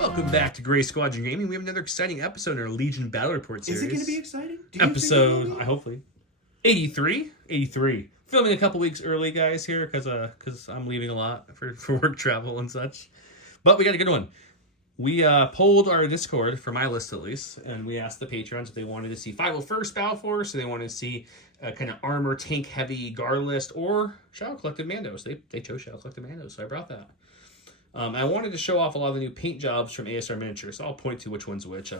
Welcome back to Gray Squadron Gaming. We have another exciting episode in our Legion Battle Report series. Is it going to be exciting? Episode, hopefully, 83. 83. Filming a couple weeks early, guys, here, because I'm leaving a lot for work travel and such. But we got a good one. We polled our Discord, for my list at least, and we asked the Patreons if they wanted to see 501st Battle Force, or they wanted to see a kind of armor, tank, heavy guard list, or Shadow Collective Mandos. They chose Shadow Collective Mandos, so I brought that. I wanted to show off a lot of the new paint jobs from ASR Miniature, so I'll point to which one's which.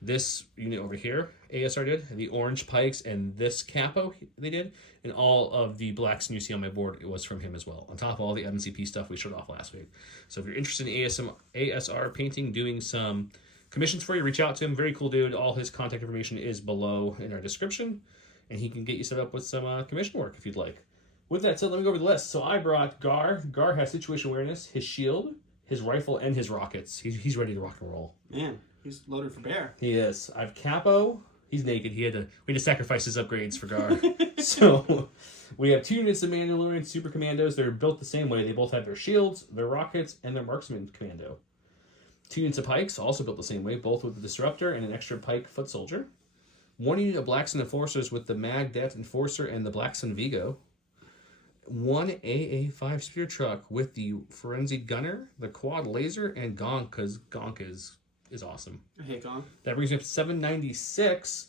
This unit over here, ASR did, the orange pikes, and this capo they did, and all of the blacks you see on my board, it was from him as well, on top of all the MCP stuff we showed off last week. So if you're interested in ASR painting, doing some commissions for you, reach out to him. Very cool dude. All his contact information is below in our description, and he can get you set up with some commission work if you'd like. With that said, let me go over the list. So I brought Gar. Gar has situation awareness, his shield, his rifle, and his rockets. He's ready to rock and roll. Man, he's loaded for bear. He is. I have Capo. He's naked. We had to sacrifice his upgrades for Gar. So we have 2 units of Mandalorian Super Commandos. They're built the same way. They both have their shields, their rockets, and their marksman commando. 2 units of Pikes, also built the same way, both with the Disruptor and an extra Pike foot soldier. 1 unit of Blackson Enforcers with the Magdet Enforcer and the Blackson Vigo. 1 AA5 spear truck with the Frenzied Gunner, the Quad Laser, and Gonk, because Gonk is awesome. I hate Gonk. That brings me up to 796.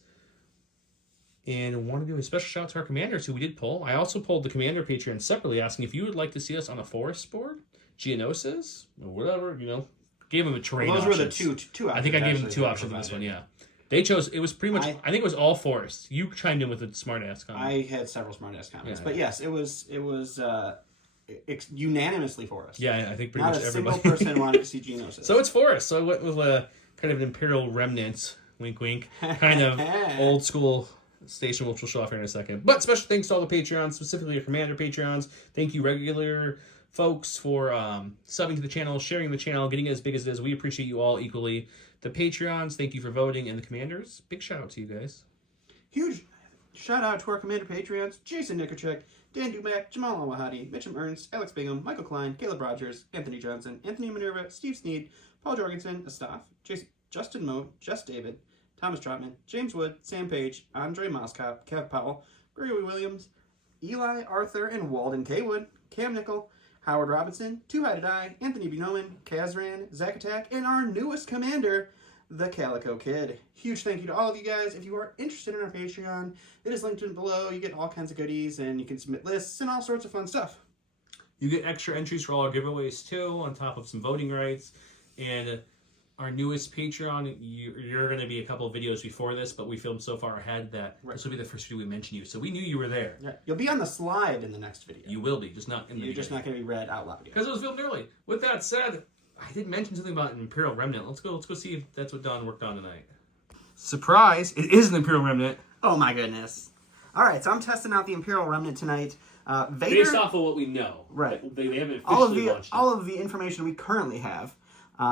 And I want to do a special shout out to our commanders who we did poll. I also polled the commander Patreon separately, asking if you would like to see us on a forest board, Geonosis, or whatever, Gave them a terrain Those options. were the two options. I think I gave them 2 options in this one, yeah. They chose, it was pretty much, I think it was all forest. You chimed in with a smart-ass comment. I had several smart-ass comments. Yeah, but yes, it was unanimously forest. Yeah, I think pretty much everybody. Not a single person wanted to see Geonosis. So it's forest. So I went with a kind of an Imperial Remnant, wink wink, kind of old school station, which we'll show off here in a second. But special thanks to all the Patreons, specifically your Commander Patreons. Thank you, regular folks, for subbing to the channel, sharing the channel, getting it as big as it is. We appreciate you all equally. The Patreons, thank you for voting, and the Commanders, big shout out to you guys. Huge shout out to our Commander Patreons: Jason Nikerchek, Dan Dumack, Jamal Al-Wahadi, Mitchum Ernst, Alex Bingham, Michael Klein, Caleb Rogers, Anthony Johnson, Anthony Minerva, Steve Sneed, Paul Jorgensen, Astaf, Justin Moe, Jess David, Thomas Trotman, James Wood, Sam Page, Andre Moskop, Kev Powell, Gregory Williams, Eli Arthur and Walden K. Wood, Cam Nickel, Howard Robinson, Too High to Die, Anthony B. Nolan, Kazran, Zach Attack, and our newest commander, the Calico Kid. Huge thank you to all of you guys. If you are interested in our Patreon, it is linked in below. You get all kinds of goodies, and you can submit lists and all sorts of fun stuff. You get extra entries for all our giveaways, too, on top of some voting rights. And our newest Patreon, you're going to be a couple of videos before this, but we filmed so far ahead that This will be the first video we mention you. So we knew you were there. Yeah. You'll be on the slide in the next video. You will be, just not in the You're just not going to be read out loud. Because it was filmed early. With that said, I did mention something about an Imperial Remnant. Let's go see if that's what Don worked on tonight. Surprise! It is an Imperial Remnant. Oh my goodness. Alright, so I'm testing out the Imperial Remnant tonight. Vader, based off of what we know. Right. They haven't officially launched it. All of the information we currently have.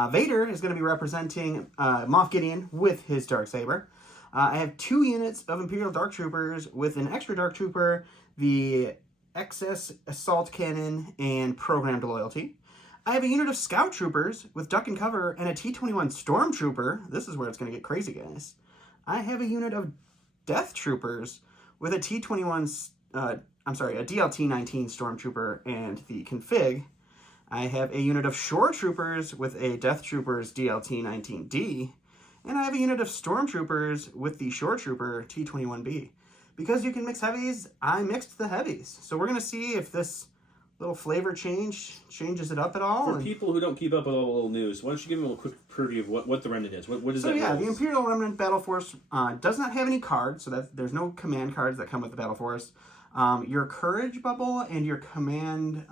Vader is going to be representing Moff Gideon with his Darksaber. I have 2 units of Imperial Dark Troopers with an extra Dark Trooper, the Excess Assault Cannon, and Programmed Loyalty. I have a unit of Scout Troopers with Duck and Cover and a T-21 Stormtrooper. This is where it's going to get crazy, guys. I have a unit of Death Troopers with a T-21, a DLT-19 Stormtrooper and the Config. I have a unit of Shore Troopers with a Death Troopers DLT-19D, and I have a unit of Stormtroopers with the Shore Trooper T-21B. Because you can mix heavies, I mixed the heavies. So we're going to see if this little flavor changes it up at all. For people who don't keep up with all the little news, why don't you give them a quick preview of what the Remnant is? What is that? So yeah, the Imperial Remnant Battle Force does not have any cards, so there's no command cards that come with the Battle Force. Your courage bubble and your command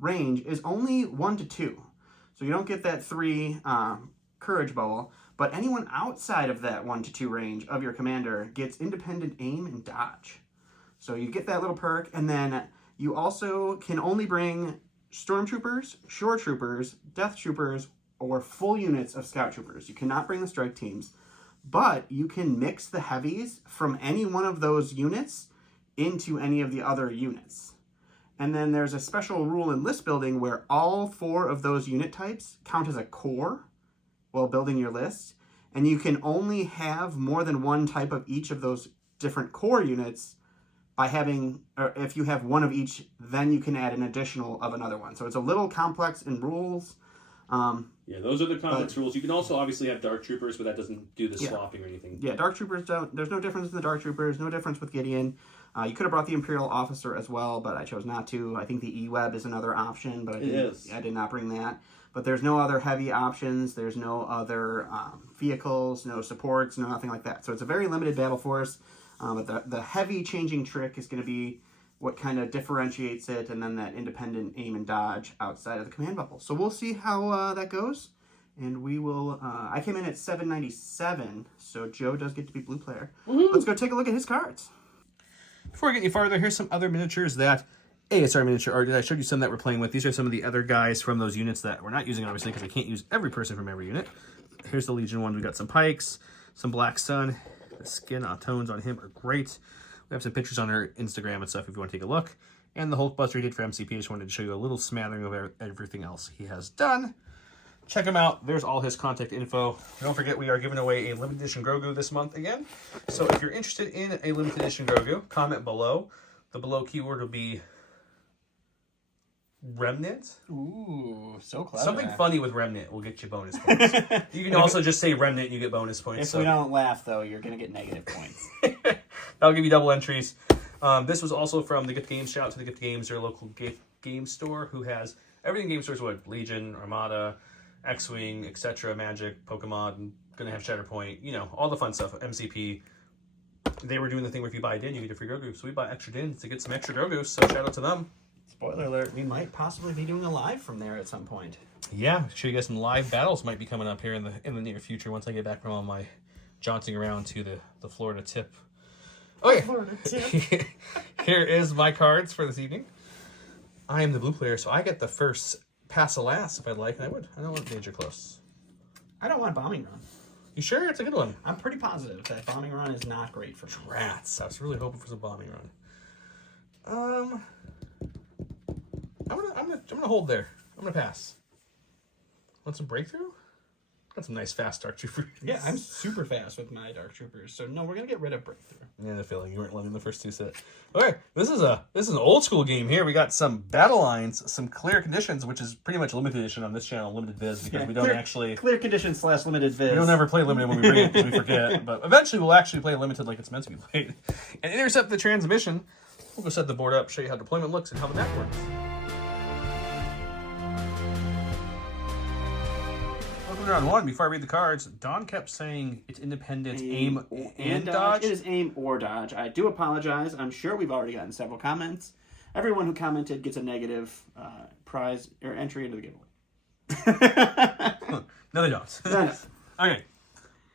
range is only 1 to 2. So you don't get that 3 courage bubble, but anyone outside of that 1 to 2 range of your commander gets independent aim and dodge. So you get that little perk, and then you also can only bring Stormtroopers, Shore Troopers, Death Troopers, or full units of Scout Troopers. You cannot bring the strike teams, but you can mix the heavies from any one of those units into any of the other units. And then there's a special rule in list building where all 4 of those unit types count as a core. while building your list, and you can only have more than one type of each of those different core units by having, or if you have one of each, then you can add an additional of another one. So it's a little complex in rules. Yeah, those are the complex rules. You can also obviously have Dark Troopers, but that doesn't do the swapping or anything. Yeah, Dark Troopers don't. There's no difference in the Dark Troopers. No difference with Gideon. You could have brought the Imperial Officer as well, but I chose not to. I think the E-Web is another option, but I did not bring that. But there's no other heavy options. There's no other vehicles, no supports, no nothing like that. So it's a very limited battle force. But the heavy changing trick is going to be what kind of differentiates it, and then that independent aim and dodge outside of the command bubble. So we'll see how that goes, and we will. I came in at 797, so Joe does get to be blue player. Woo-hoo. Let's go take a look at his cards. Before I get any farther, here's some other miniatures that ASR Miniature Art did. I showed you some that we're playing with. These are some of the other guys from those units that we're not using, obviously, because I can't use every person from every unit. Here's the Legion one. We got some Pikes, some Black Sun. The skin tones on him are great. We have some pictures on our Instagram and stuff if you want to take a look. And the Hulkbuster he did for MCP. I just wanted to show you a little smattering of everything else he has done. Check him out. There's all his contact info. Don't forget, we are giving away a limited edition Grogu this month again. So if you're interested in a limited edition Grogu, comment below. The below keyword will be Remnant. Ooh, so clever. Something funny with Remnant will get you bonus points. You can also just say Remnant and you get bonus points. If we don't laugh, though, you're going to get negative points. That'll give you double entries. This was also from the Gift Games. Shout out to the Gift Games, their local gift game store, who has everything game stores would. Legion, Armada, X-Wing, etc., Magic, Pokemon, gonna have Shatterpoint, you know, all the fun stuff. MCP. They were doing the thing where if you buy a din, you get a free Grogu. So we buy extra dins to get some extra Grogus, so shout out to them. Spoiler alert, we might possibly be doing a live from there at some point. Yeah, show you guys some live battles might be coming up here in the near future once I get back from all my jaunting around to the Florida tip. Okay, Florida tip. Here is my cards for this evening. I am the blue player, so I get the first pass the last if I'd like, and I would. I don't want Danger Close. I don't want Bombing Run. You sure? It's a good one. I'm pretty positive that Bombing Run is not great for me. Rats. I was really hoping for some Bombing Run. I'm gonna hold there. I'm gonna pass. Want some breakthrough? Got some nice fast Dark Troopers. Yeah, I'm super fast with my Dark Troopers, so no, we're gonna get rid of breakthrough. Yeah, the feeling you weren't letting the first two sit. Okay, this is an old school game here. We got some battle lines, some clear conditions, which is pretty much limited edition on this channel, limited viz, because we don't actually clear conditions / limited viz. We don't ever play limited when we bring it because we forget. But eventually we'll actually play limited like it's meant to be played. And intercept the transmission. We'll go set the board up, show you how deployment looks and how the map works. Round one, before I read the cards, Don kept saying it's independent aim and dodge. It is aim or dodge. I do apologize. I'm sure we've already gotten several comments. Everyone who commented gets a negative prize or entry into the giveaway. No, they don't. No. Okay.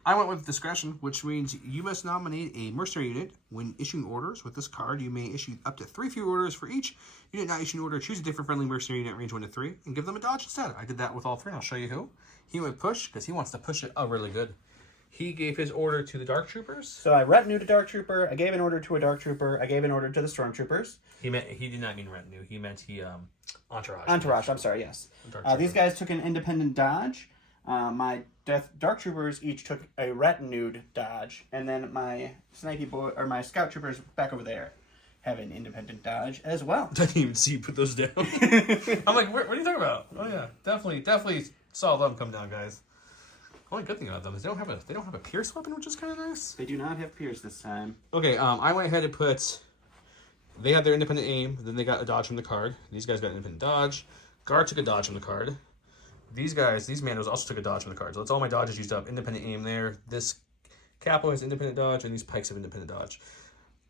I went with discretion, which means you must nominate a mercenary unit. When issuing orders with this card, you may issue up to 3 fewer orders for each unit not issuing order. Choose a different friendly mercenary unit range 1 to 3 and give them a dodge instead. I did that with all 3. I'll show you who. He went push because he wants to push it really good. He gave his order to the Dark Troopers. So I retinued a Dark Trooper. I gave an order to a Dark Trooper. I gave an order to the Stormtroopers. He did not mean retinue. He meant entourage. Entourage. I'm sorry. Yes. These guys took an independent dodge. My Dark Troopers each took a retinued dodge, and then my my Scout Troopers back over there have an independent dodge as well. I didn't even see you put those down. I'm like, what are you talking about? Oh yeah, definitely saw them come down, guys. Only good thing about them is they don't have a pierce weapon, which is kind of nice. They do not have pierce this time. Okay, I went ahead and put. They had their independent aim, then they got a dodge from the card. These guys got an independent dodge. Guard took a dodge from the card. These Mandos also took a dodge from the card. So that's all my dodges used up. Independent aim there. This Capo has independent dodge, and these Pikes have independent dodge.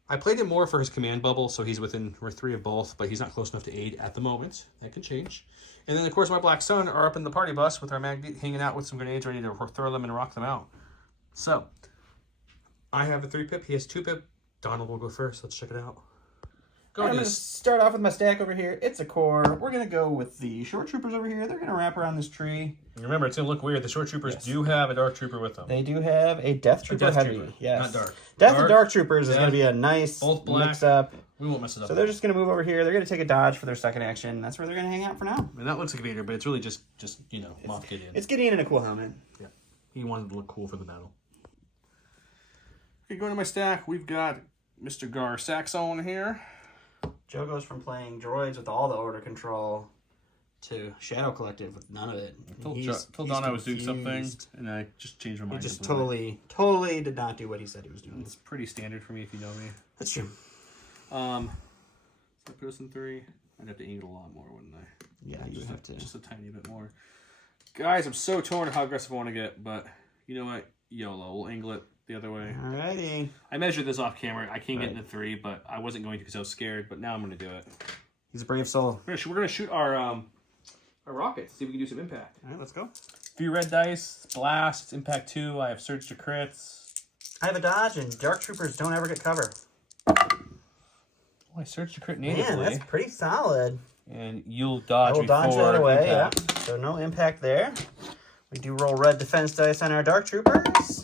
I played it more for his command bubble, so he's within 3 of both, but he's not close enough to aid at the moment. That could change. And then, of course, my Black Sun are up in the party bus with our Magnet hanging out with some grenades ready to throw them and rock them out. So, I have a 3-pip. He has 2-pip. Donald will go first. Let's check it out. I'm going to start off with my stack over here. It's a core. We're going to go with the Short Troopers over here. They're going to wrap around this tree. Remember, it's going to look weird. The Short Troopers do have a Dark Trooper with them. They do have a Death Trooper heavy. Yes. Not Dark. Death and Dark Troopers is going to be a nice mix-up. We won't mess it up. So they're just going to move over here. They're going to take a dodge for their second action. That's where they're going to hang out for now. And that looks like Vader, but it's really just you know, Moff Gideon. It's Gideon in a cool helmet. Yeah. He wanted to look cool for the battle. Okay, going to my stack, we've got Mr. Gar Saxon here. Joe goes from playing droids with all the order control to Shadow Collective with none of it. Told Don I was doing something, and I just changed my mind. He just totally did not do what he said he was doing. It's pretty standard for me if you know me. That's true. So I put us in 3. I'd have to angle a lot more, wouldn't I? Yeah, you have to. Just a tiny bit more. Guys, I'm so torn how aggressive I want to get, but you know what? YOLO. We'll angle it the other way. Alrighty. I measured this off camera. I can't get into 3, but I wasn't going to because I was scared, but now I'm going to do it. He's a brave soul. We're going to shoot our rockets, see if we can do some impact. Alright, let's go. 3 red dice, blast, it's impact 2. I have surge to crits. I have a dodge, and Dark Troopers don't ever get cover. Oh, I surge to crit natively. Man, that's pretty solid. And you'll dodge I will before dodge that away, impact. yeah. So no impact there. We do roll red defense dice on our Dark Troopers,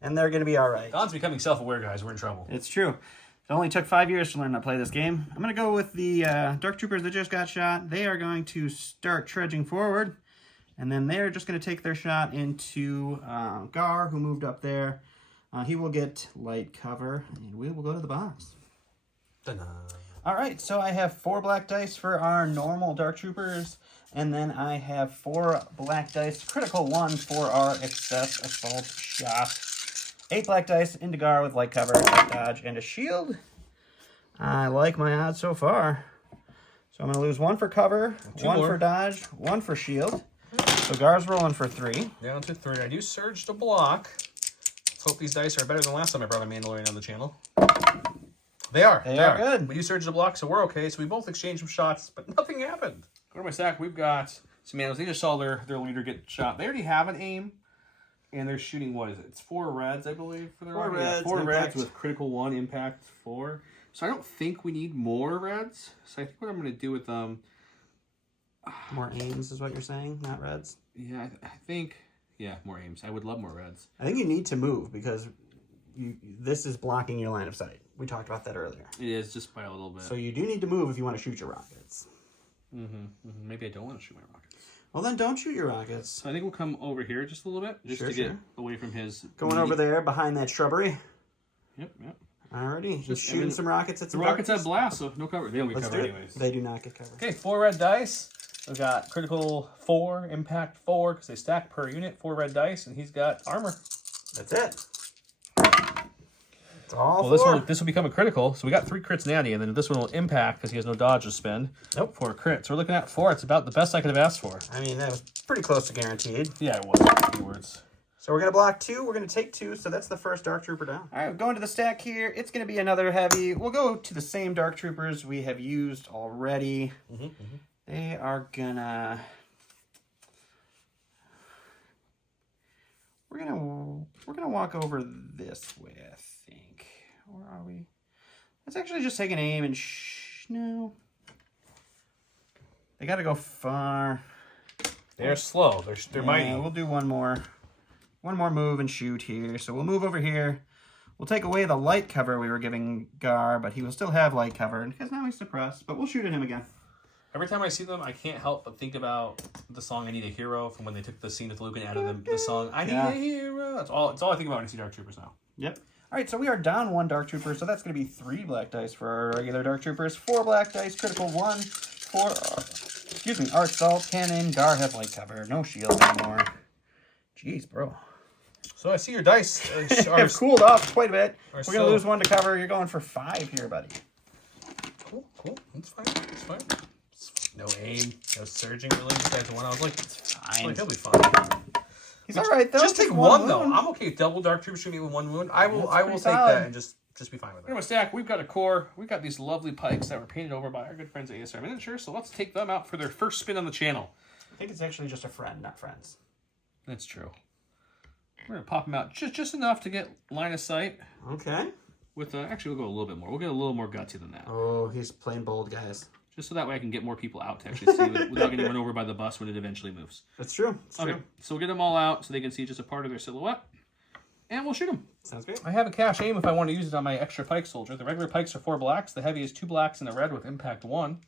and they're going to be all right. Don's becoming self-aware, guys. We're in trouble. It's true. It only took 5 years to learn how to play this game. I'm going to go with the Dark Troopers that just got shot. They are going to start trudging forward, and then they're just going to take their shot into Gar, who moved up there. He will get light cover, and we will go to the box. All right, so I have 4 black dice for our normal Dark Troopers, and then I have 4 black dice, critical 1 for our excess assault shot. 8 black dice, into Gar with light cover, a dodge, and a shield. I like my odds so far. So I'm going to lose 1 for cover, 1 for dodge, 1 for shield. So Gar's rolling for 3. Down to 3. I do surge to block. Let's hope these dice are better than last time I brought a Mandalorian on the channel. They are. They are good. We do surge to block, so we're okay. So we both exchanged some shots, but nothing happened. Go to my stack. We've got some Mandalorians. They just saw their leader get shot. They already have an aim, and they're shooting, what is it? It's 4 reds, I believe, for their 4 reds. Yeah, 4 impact. reds with critical 1, impact 4. So I don't think we need more reds. So I think what I'm going to do with them... More aims is what you're saying, not reds? Yeah, I think... Yeah, more aims. I would love more reds. I think you need to move because this is blocking your line of sight. We talked about that earlier. It is, just by a little bit. So you do need to move if you want to shoot your rockets. Maybe I don't want to shoot my rockets. Well, then don't shoot your rockets. So I think we'll come over here just a little bit, just to get away from his... Going over there behind that shrubbery. Yep. Alrighty, he's shooting some rockets at some The rockets have blast, so no cover. They don't get Let's cover do it. anyways. They do not get cover. Okay, 4 red dice. We've got critical 4, impact 4, because they stack per unit. 4 red dice, and he's got armor. That's it. It's all Well, 4. this will become a critical. So we got 3 crits natty, and then this one will impact because he has no dodge to spend. Nope. 4 crits. We're looking at 4. It's about the best I could have asked for. I mean, that was pretty close to guaranteed. Yeah, it was. Keywords. So we're going to block 2. We're going to take 2. So that's the first Dark Trooper down. All right, going to the stack here. It's going to be another heavy. We'll go to the same Dark Troopers we have used already. They are going to... We're gonna walk over this way, I think. Or are we? Let's actually just take an aim and no. They got to go far. They're slow. They're mighty. We'll do one more move and shoot here. So we'll move over here. We'll take away the light cover we were giving Gar, but he will still have light cover because now he's suppressed. But we'll shoot at him again. Every time I see them, I can't help but think about the song "I Need a Hero" from when they took the scene with Luke and added the song "I Need a Hero." That's all I think about when I see Dark Troopers now. Yep. All right, so we are down 1 Dark Trooper, so that's going to be 3 black dice for our regular Dark Troopers, 4 black dice, critical 1, 4, Arc Salt, Cannon, Gar has light cover, no shield anymore. Jeez, bro. So I see your dice have cooled off quite a bit. We're going to lose 1 to cover. You're going for 5 here, buddy. Cool. That's fine. No aim, no surging. Really, this guy's the one I was like, it's fine. He'll be fine. He's all right though. Just take 1 though. I'm okay with double Dark Trooper shooting me with 1 wound. I will take that and just be fine with it. Anyway, stack. We've got a core. We've got these lovely pikes that were painted over by our good friends at ASR Miniature. So let's take them out for their first spin on the channel. I think it's actually just a friend, not friends. That's true. We're gonna pop them out just enough to get line of sight. Okay. With actually, we'll go a little bit more. We'll get a little more gutsy than that. Oh, he's playing bold, guys. Just so that way I can get more people out to actually see it without getting run over by the bus when it eventually moves. That's true. It's true. So we'll get them all out so they can see just a part of their silhouette. and we'll shoot them. Sounds great. I have a cash aim if I want to use it on my extra pike soldier. The regular pikes are 4 blacks. The heavy is 2 blacks and a red with impact 1.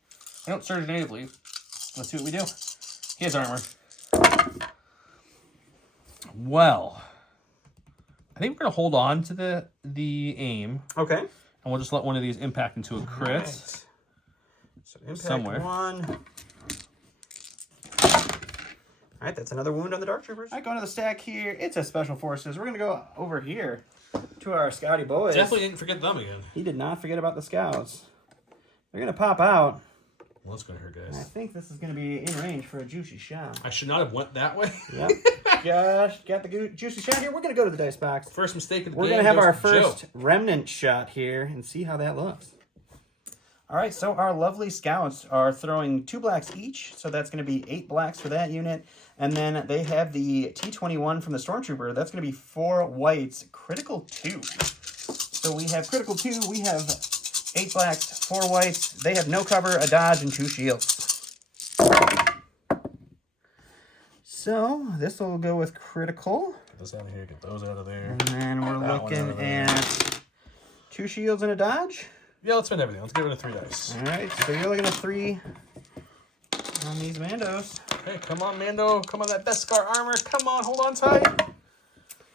I don't surge natively. Let's see what we do. He has armor. Well, I think we're going to hold on to the aim. Okay. And we'll just let one of these impact into a crit. Right. So impact somewhere. 1. All right, that's another wound on the Dark Troopers. All right, going to the stack here. It's a Special Forces. We're going to go over here to our Scouty boys. Definitely didn't forget them again. He did not forget about the Scouts. They're going to pop out. Well, that's going to hurt, I guys. think this is going to be in range for a juicy shot. I should not have went that way. Yep. Gosh, got the juicy shot here. We're going to go to the dice box. First mistake of the We're game. going to have goes our to first Joe. remnant shot here and see how that looks. All right, so our lovely Scouts are throwing 2 blacks each, so that's going to be 8 blacks for that unit. And then they have the T-21 from the Stormtrooper. That's going to be 4 whites, critical 2. So we have critical 2, we have 8 blacks, 4 whites. They have no cover, a dodge, and 2 shields. So this will go with critical. Get those out of here, get those out of there. And then we're looking at 2 shields and a dodge. Yeah, let's spend everything. Let's give it a 3 dice. All right, so you're looking at 3 on these Mandos. Okay, come on, Mando. Come on, that Beskar armor. Come on, hold on tight.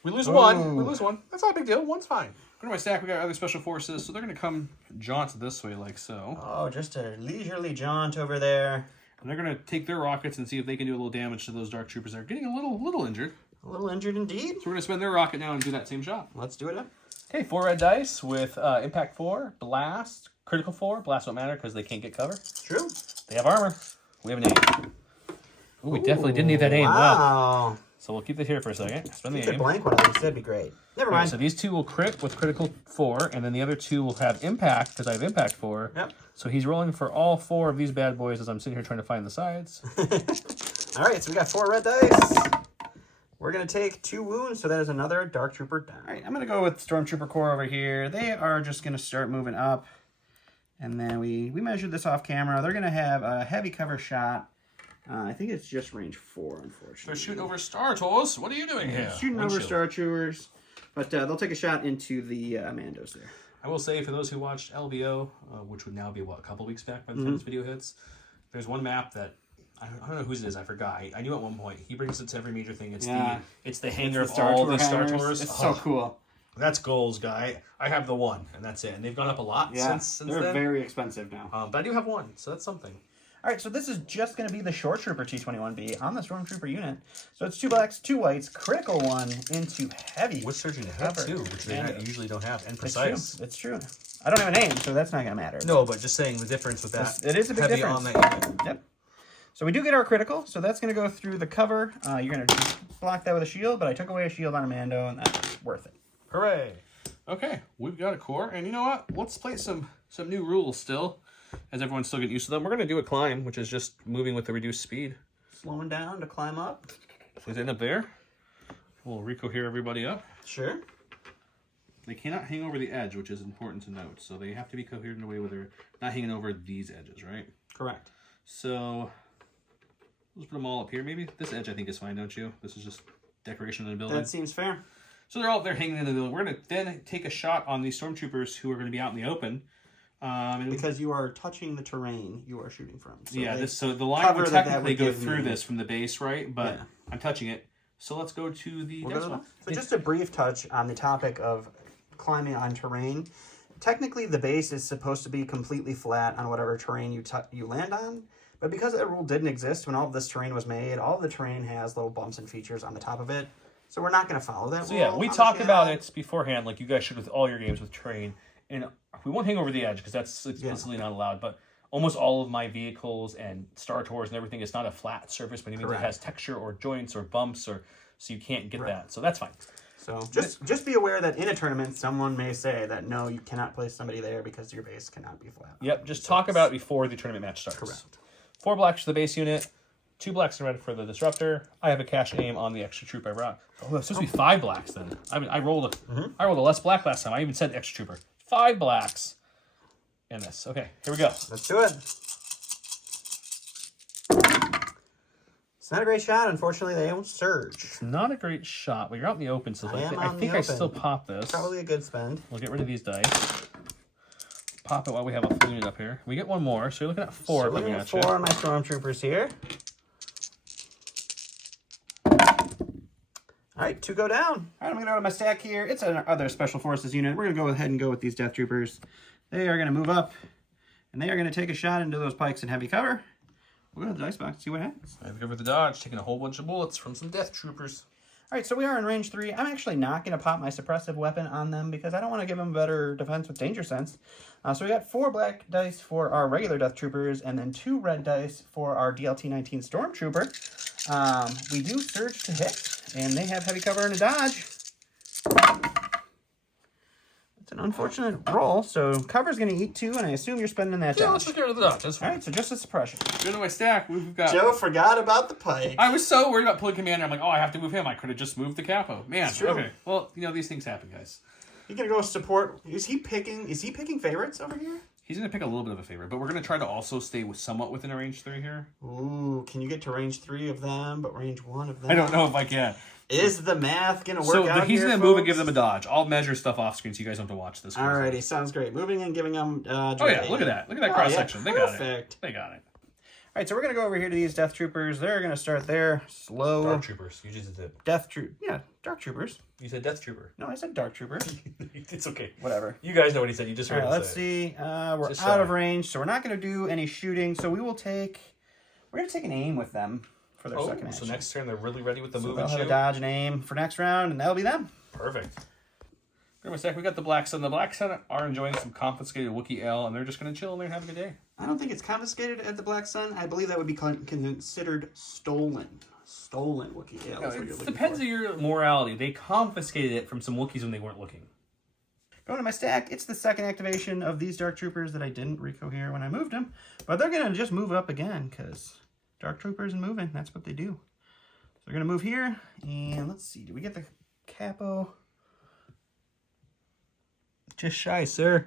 We lose 1. We lose 1. That's not a big deal. 1's fine. Go to my stack. We got other special forces, so they're going to come jaunt this way like so. Oh, just a leisurely jaunt over there. And they're going to take their rockets and see if they can do a little damage to those Dark Troopers. They're getting a little injured. A little injured indeed. So we're going to spend their rocket now and do that same shot. Let's do it up. Okay, 4 red dice with impact 4, blast, critical 4. Blast won't matter because they can't get cover. True. They have armor. We have an aim. Ooh, we definitely didn't need that aim. Wow. So we'll keep it here for a second. Spend the Keep it aim. blank one of these. That'd be great. Never mind. So these 2 will crit with critical 4, and then the other 2 will have impact because I have impact 4. Yep. So he's rolling for all 4 of these bad boys as I'm sitting here trying to find the sides. All right, so we got 4 red dice. We're going to take 2 wounds, so that is another Dark Trooper down. All right, I'm going to go with Stormtrooper Corps over here. They are just going to start moving up. And then we measured this off camera. They're going to have a heavy cover shot. I think it's just range 4, unfortunately. They're shooting over Star Tours. What are you doing here? Shooting over Star Troopers. But they'll take a shot into the Mandos there. I will say, for those who watched LVO, which would now be, what, a couple weeks back by the time this video hits, there's one map that, I don't know whose it is, I forgot. I knew at one point. He brings it to every major thing. It's the hangar of all these Star Tours. It's so cool. That's goals, guy. I have the 1, and that's it. And they've gone up a lot since they're then. very expensive now. But I do have 1, so that's something. All right, so this is just going to be the Short Trooper T-21B on the Stormtrooper unit. So it's 2 blacks, 2 whites, critical 1 into heavy. With surging ahead, too, which they usually don't have, and precise. It's true. I don't have a name, so that's not going to matter. No, but just saying the difference with that. It is a big heavy difference. on that unit. Yep. So we do get our critical, so that's going to go through the cover. You're going to block that with a shield, but I took away a shield on a Mando, and that's worth it. Hooray. Okay, we've got a core, and you know what? Let's play some new rules still, as everyone's still getting used to them. We're going to do a climb, which is just moving with the reduced speed. Slowing down to climb up. Please end up there. We'll recohere everybody up. Sure. They cannot hang over the edge, which is important to note. So they have to be cohered in a way where they're not hanging over these edges, right? Correct. So let's put them all up here. Maybe this edge I think is fine, don't you? This is just decoration of the building. That seems fair. So they're all there hanging in the building. We're going to then take a shot on these stormtroopers who are going to be out in the open. Because you are touching the terrain you are shooting from. So so the line would technically go through this from the base, right? But I'm touching it. So let's go to the next one. So just a brief touch on the topic of climbing on terrain. Technically, the base is supposed to be completely flat on whatever terrain you land on. But because that rule didn't exist when all of this terrain was made, all of the terrain has little bumps and features on the top of it. So we're not going to follow that rule. So yeah, we talked about it beforehand, like you guys should with all your games with terrain. And we won't hang over the edge because that's explicitly not allowed. But almost all of my vehicles and Star Tours and everything is not a flat surface, but it means it has texture or joints or bumps, so you can't get that. So that's fine. So just be aware that in a tournament, someone may say that no, you cannot place somebody there because your base cannot be flat. Yep, just talk about it before the tournament match starts. Correct. 4 blacks for the base unit, 2 blacks and red for the disruptor. I have a cash aim on the extra troop I brought. Oh, that's supposed to be 5 blacks then. I mean, I rolled a less black last time. I even said extra trooper. 5 blacks in this. Okay, here we go. Let's do it. It's not a great shot. Unfortunately, they don't surge. It's not a great shot, but you're out in the open, so I think I open. still pop this. Probably a good spend. We'll get rid of these dice. Pop it while we have a full unit up here. We get one more, so you're looking at 4 So coming at 4 you. on my stormtroopers here. All right, 2 go down. All right, I'm going to go to my stack here. It's another Special Forces unit. We're going to go ahead and go with these Death Troopers. They are going to move up, and they are going to take a shot into those pikes in heavy cover. We'll go to the dice box, see what happens. I've covered the dodge, taking a whole bunch of bullets from some Death Troopers. All right, so we are in range 3. I'm actually not going to pop my suppressive weapon on them because I don't want to give them better defense with danger sense. So we got 4 black dice for our regular Death Troopers and then 2 red dice for our DLT-19 Stormtrooper. We do surge to hit, and they have heavy cover and a dodge. It's an unfortunate roll, so cover's going to eat 2, and I assume you're spending that Yeah, dodge. let's just get rid of the dodge. That's All fine. right, so just a suppression. Go to my stack. We've got... Joe forgot about the pike. I was so worried about pulling Commander. I'm like, oh, I have to move him. I could have just moved the Capo. Man, It's true. okay. Well, you know, these things happen, guys. You're going to go support. Is he picking favorites over here? He's going to pick a little bit of a favorite, but we're going to try to also stay somewhat within a range 3 here. Ooh, can you get to range 3 of them, but range 1 of them? I don't know if I can. Is the math going to work So out he's here, going to move and folks? give them a dodge. I'll measure stuff off screen so you guys don't have to watch this. Alrighty, sounds great. Moving and giving them Oh, yeah, look at that. Look at that cross-section. They got it. Perfect. They got it. Alright, so we're going to go over here to these Death Troopers. They're going to start their slow... Dark Troopers. You just did. Dark Troopers. You said Death Trooper. No, I said Dark Troopers. It's okay. Whatever. You guys know what he said. You just heard Alright, him let's say see. We're Just out shy. of range, so we're not going to do any shooting. So we will take... We're going to take an aim with them for their second action. So next turn they're really ready with the move They'll and have a shoot. dodge and aim for next round, and that'll be them. Perfect. Give me a sec. We got the Black Sun. The Black Sun are enjoying some confiscated Wookiee Ale, and they're just going to chill and they're having a good day. I don't think it's confiscated at the Black Sun. I believe that would be considered stolen. Stolen Wookiee Ale. That's what you're It looking depends for. on your morality. They confiscated it from some Wookiees when they weren't looking. Going to my stack, it's the second activation of these Dark Troopers that I didn't recohere when I moved them. But they're going to just move up again, because Dark Troopers and moving, that's what they do. So they're going to move here, and let's see, do we get the capo? Just shy, sir.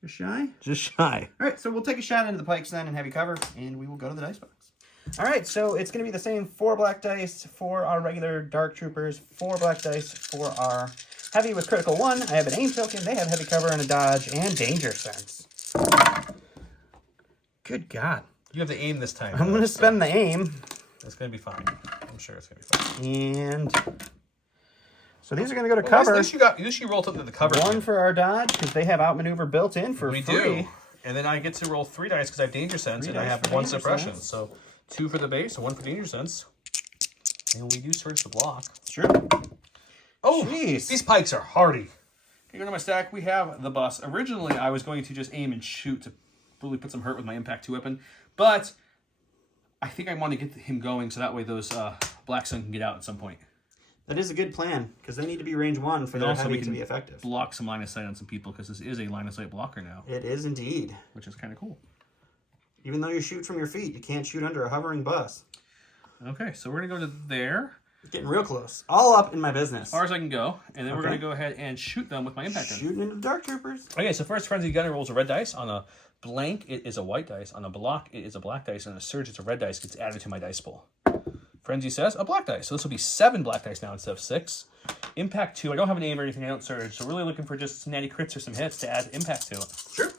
Just shy? Just shy. All right, so we'll take a shot into the pikes then and heavy cover, and we will go to the dice box. All right, so it's going to be the same 4 black dice for our regular Dark Troopers, 4 black dice for our heavy with critical 1. I have an aim token. They have heavy cover and a dodge and danger sense. Good God. You have to aim this time. I'm going to spend the aim. It's going to be fine. I'm sure it's going to be fine. And so these are going to go to Well, cover. at least you rolled something to the cover. 1 for our dodge, because they have outmaneuver built in for We free. do. And then I get to roll 3 dice because I have danger sense, 3 and I dice have for 1 danger suppression. sense. So 2 for the base and 1 for danger sense. And we do search the block. Sure. Oh, Jeez. these pikes are hardy. Okay, go to my stack. We have the bus. Originally, I was going to just aim and shoot to really put some hurt with my Impact 2 weapon. But I think I want to get him going so that way those Black Sun can get out at some point. That is a good plan, because they need to be range 1 for their Also, heavy we to can be effective. block some line of sight on some people because this is a line of sight blocker now, It is indeed. which is kind of cool. Even though you shoot from your feet, you can't shoot under a hovering bus. Okay, so we're going to go to there. Getting real close. All up in my business. As far as I can go, and then we're Okay. going to go ahead and shoot them with my impact gun. Shooting into the Dark Troopers. Okay, so first Frenzy Gunner rolls a red dice. On a blank, it is a white dice. On a block, it is a black dice. And on a surge, it's a red dice. Gets added to my dice pool. Frenzy says a black dice. So this will be 7 black dice now instead of 6. Impact 2. I don't have an aim or anything. I don't surge. So really looking for just some natty crits or some hits to add impact to it. Sure.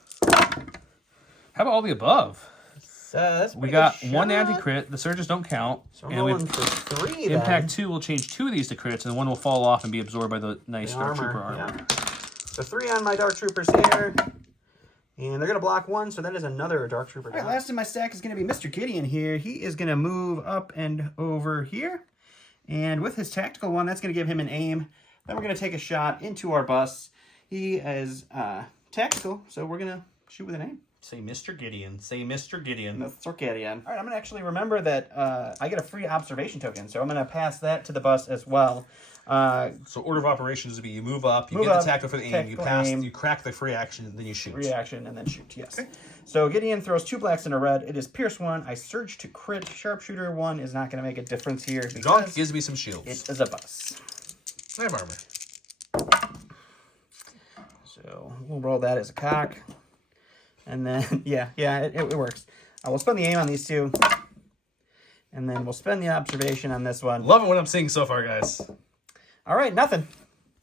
How about all the above? That's We got 1 anti-crit. The surges don't count. So I'm and we going for 3 then. Impact 2 will change 2 of these to crits, and 1 will fall off and be absorbed by the nice The Dark Trooper armor. Yeah. So 3 on my Dark Troopers here. And they're going to block 1, so that is another Dark Trooper. All right, last in my stack is going to be Mr. Gideon here. He is going to move up and over here. And with his tactical 1, that's going to give him an aim. Then we're going to take a shot into our bus. He is tactical, so we're going to shoot with an aim. Say Mr. Gideon. Say Mr. Gideon. Mr. Gideon. All right, I'm going to actually remember that I get a free observation token, so I'm going to pass that to the bus as well. So order of operations would be you move up, you Move get up, the tactical for the aim, you tactical pass, aim. you crack the free action, and then you shoot. Reaction and then shoot, yes. Okay. So Gideon throws 2 blacks and a red. It is Pierce 1. I surge to crit. Sharpshooter 1 is not going to make a difference here Gonk because gives me some shields. it is a bus. I have armor. So we'll roll that as a cock. And then, yeah, it works. I will spend the aim on these 2. And then we'll spend the observation on this one. Loving what I'm seeing so far, guys. All right, nothing.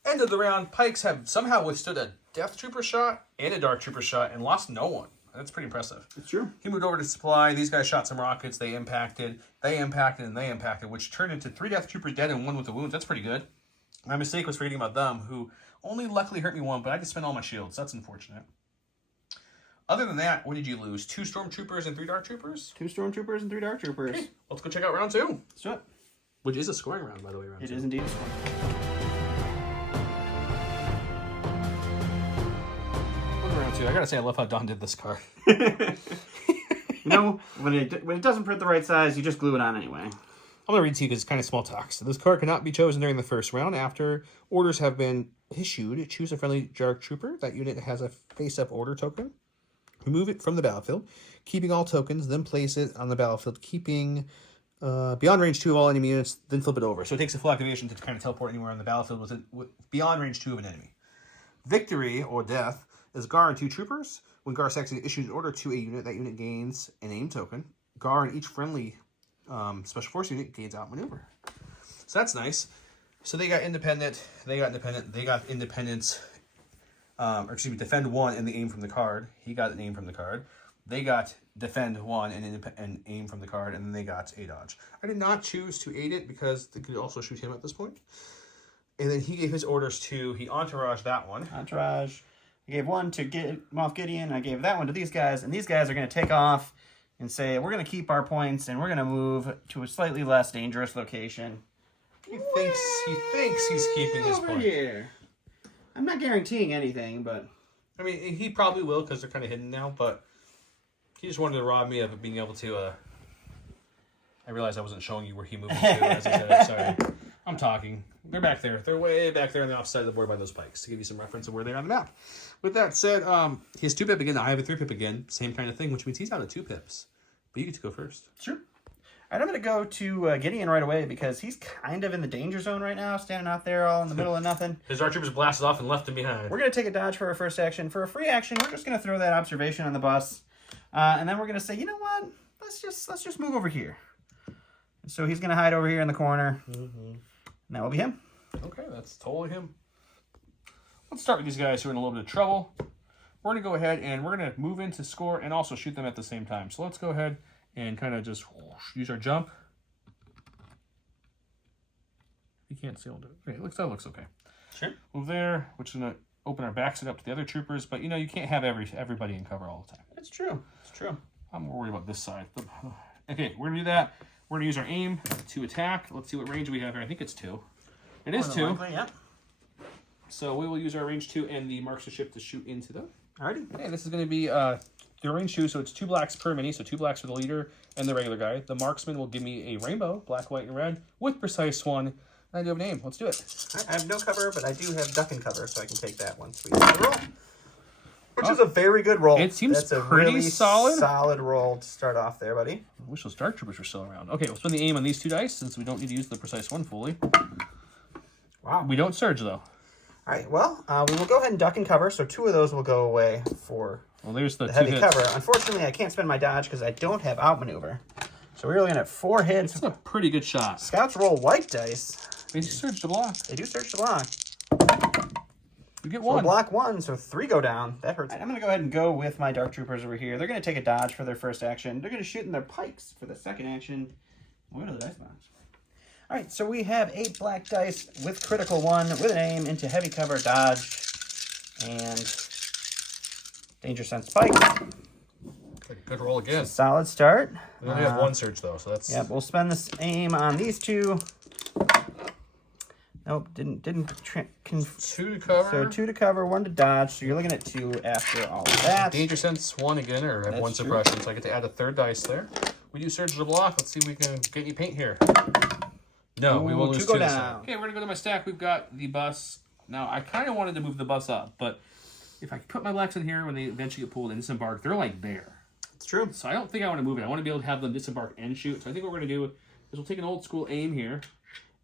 End of the round. Pikes have somehow withstood a Death Trooper shot and a Dark Trooper shot and lost no one. That's pretty impressive. It's true. He moved over to supply. These guys shot some rockets. They impacted, and they impacted, which turned into 3 Death Troopers dead and 1 with the wounds. That's pretty good. My mistake was forgetting about them, who only luckily hurt me 1, but I just spent all my shields. That's unfortunate. Other than that, what did you lose? 2 Stormtroopers and 3 Dark Troopers? 2 Stormtroopers and 3 Dark Troopers. Okay, let's go check out round 2. Let's do it. Which is a scoring round, by the way. It is indeed a scoring. Round 2. I gotta say, I love how Don did this card. You know, when it doesn't print the right size, you just glue it on anyway. I'm going to read to you because it's kind of small text. This card cannot be chosen during the first round. After orders have been issued, choose a friendly Dark Trooper. That unit has a face-up order token. Remove it from the battlefield, keeping all tokens, then place it on the battlefield, keeping beyond range 2 of all enemy units, then flip it over. So it takes a full activation to kind of teleport anywhere on the battlefield with beyond range 2 of an enemy. Victory, or death, is Gar and 2 troopers. When Gar Saxon issues an order to a unit, that unit gains an aim token. Gar and each friendly special force unit gains outmaneuver. So that's nice. So they got independent. They got independence. Or excuse me, defend 1 and the aim from the card. He got an aim from the card. They got defend 1 and aim from the card, and then they got a dodge. I did not choose to aid it because they could also shoot him at this point. And then he gave his orders to, he entouraged that one. Entourage. I gave 1 to Moff Gideon. I gave that one to these guys. And these guys are going to take off and say, we're going to keep our points and we're going to move to a slightly less dangerous location. He thinks he's keeping his points. Here. I'm not guaranteeing anything, but... I mean, he probably will because they're kind of hidden now, but he just wanted to rob me of being able to... I realized I wasn't showing you where he moved to, as I said. Sorry. I'm talking. They're back there. They're way back there on the offside of the board by those pikes to give you some reference of where they are on the map. With that said, he has 2 pip again. I have a 3 pip again. Same kind of thing, which means he's out of 2 pips. But you get to go first. Sure. All right, I'm going to go to Gideon right away because he's kind of in the danger zone right now, standing out there all in the middle of nothing. His Dark Troopers blasted off and left him behind. We're going to take a dodge for our first action. For a free action, we're just going to throw that observation on the bus. And then we're going to say, you know what? Let's just move over here. So he's going to hide over here in the corner. Mm-hmm. And that will be him. Okay, that's totally him. Let's start with these guys who are in a little bit of trouble. We're going to go ahead and we're going to move in to score and also shoot them at the same time. So let's go ahead and kind of just use our jump. You can't see all it. Okay, that looks okay. Sure. Move there, which is going to open our backside up to the other troopers. But, you know, you can't have everybody in cover all the time. It's true. It's true. I'm more worried about this side. Okay, we're going to do that. We're going to use our aim to attack. Let's see what range we have here. I think it's 2. It is 2. Likely, yeah. So we will use our range 2 and the marksmanship to shoot into them. Alrighty. Okay, this is going to be the range 2, so it's 2 blacks per mini, so 2 blacks for the leader and the regular guy. The marksman will give me a rainbow, black, white, and red, with precise 1. I do have an aim. Let's do it. I have no cover, but I do have duck and cover, so I can take that one. Sweet roll. Which is a very good roll. It seems That's a pretty really solid roll to start off there, buddy. I wish those Dark Troopers were still around. Okay, we'll spend the aim on these 2 dice since we don't need to use the precise 1 fully. Wow. We don't surge, though. All right, well, we will go ahead and duck and cover, so 2 of those will go away for there's the heavy 2 hits. cover. Unfortunately, I can't spend my dodge because I don't have outmaneuver. So we're looking at 4 hits. It's a pretty good shot. Scouts roll white dice. They surge the block. They do search the block. You get So 1. block 1, so 3 go down. That hurts. I'm going to go ahead and go with my Dark Troopers over here. They're going to take a dodge for their first action. They're going to shoot in their pikes for the second action. We'll go to the dice box. All right, so we have 8 black dice with critical 1 with an aim into heavy cover, dodge, and danger sense spike. Good roll again. Solid start. We only have 1 surge, though, so that's... Yeah, we'll spend this aim on these 2. Nope, didn't 2 to cover. So 2 to cover, 1 to dodge. So you're looking at 2 after all of that. Danger sense 1 again, or have 1 suppression, so I get to add a 3rd dice there. We do surge the block. Let's see if we can get any paint here. No, we will lose 2 this time. Okay, we're going to go to my stack. We've got the bus. Now, I kind of wanted to move the bus up, but if I put my Lex in here when they eventually get pulled and disembark, they're like there. It's true. So I don't think I want to move it. I want to be able to have them disembark and shoot. So I think what we're going to do is we'll take an old school aim here.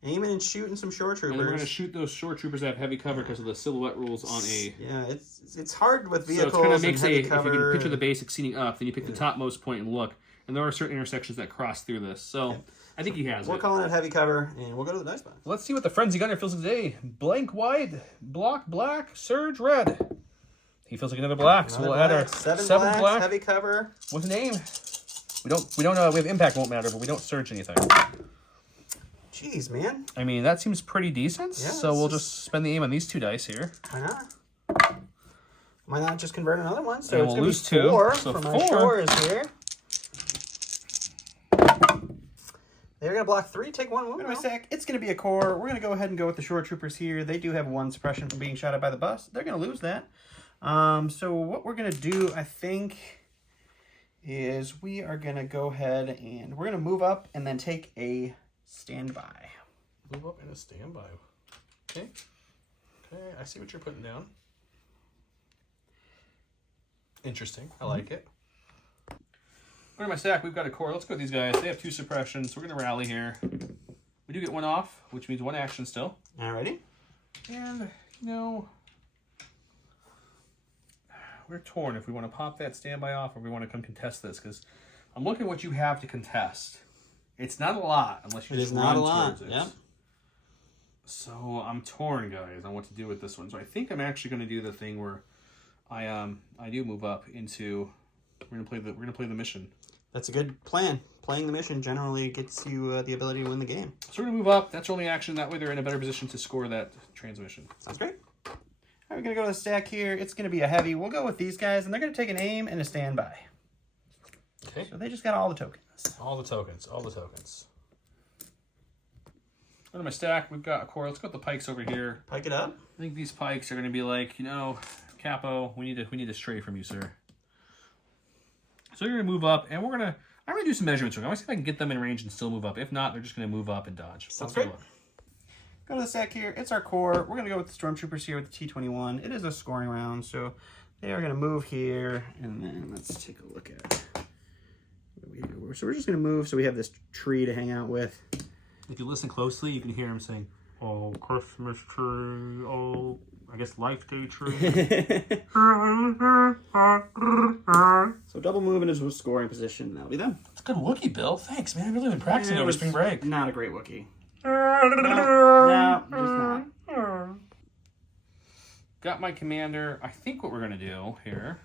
Aiming and shooting some shore troopers. And then we're going to shoot those shore troopers that have heavy cover because of the silhouette rules on a... Yeah, it's hard with vehicles so it kind of makes and heavy if cover. you can picture the basic scening up, then you pick the topmost point and look. and there are certain intersections that cross through this. So I think he has We're it. calling it heavy cover, and we'll go to the dice box. Let's see what the Frenzy Gunner feels today. Blank white, block black, surge red. He feels like another black, so we'll add our seven black, blacks, heavy cover. with an aim. We have impact won't matter, but we don't surge anything. Jeez, man. I mean, that seems pretty decent. Yeah, so we'll just spend the aim on these 2 dice here. Why not? Why not just convert another one? So And it's we'll going lose to be 2. 4 So for my 4. shores here. They're going to block 3, take 1 wound. It's going to be a core. We're going to go ahead and go with the shore troopers here. They do have 1 suppression from being shot at by the bus. They're going to lose that. So what we're going to do, I think, is we are going to go ahead and we're going to move up and then take a standby. Move up in a standby. Okay. Okay, I see what you're putting down. Interesting. I like it. Under my stack, we've got a core. Let's go with these guys. They have 2 suppressions. We're going to rally here. We do get 1 off, which means 1 action still. Alrighty. And, you know, we're torn if we want to pop that standby off or we want to come contest this, because I'm looking at what you have to contest. It's not a lot unless you just run towards it. Yep. So I'm torn, guys, on what to do with this one. So I think I'm actually going to do the thing where I do move up into we're gonna play the mission. That's a good plan. Playing the mission generally gets you the ability to win the game. So we're gonna move up. That's our only action. That way they're in a better position to score that transmission. Sounds great. All right, we're gonna go to the stack here. It's gonna be a heavy. We'll go with these guys, and they're gonna take an aim and a standby. Okay. So they just got all the tokens. All the tokens. All the tokens. Under my stack, we've got a core. Let's go with the pikes over here. Pike it up. I think these pikes are going to be like, you know, Capo, we need to stray from you, sir. So you're going to move up, and I'm going to do some measurements. I'm going to see if I can get them in range and still move up. If not, they're just going to move up and dodge. Sounds great. Go to the stack here. It's our core. We're going to go with the Stormtroopers here with the T-21. It is a scoring round, so they are going to move here, and then let's take a look at it. So we're just going to move, so we have this tree to hang out with. If you listen closely, you can hear him saying, "Oh, Christmas tree, oh, I guess life day tree." So double move in his scoring position. That'll be them. It's a good Wookiee, Bill. Thanks, man. I've really been practicing over spring break. Not a great Wookiee. No, just not. Got my commander. I think what we're going to do here,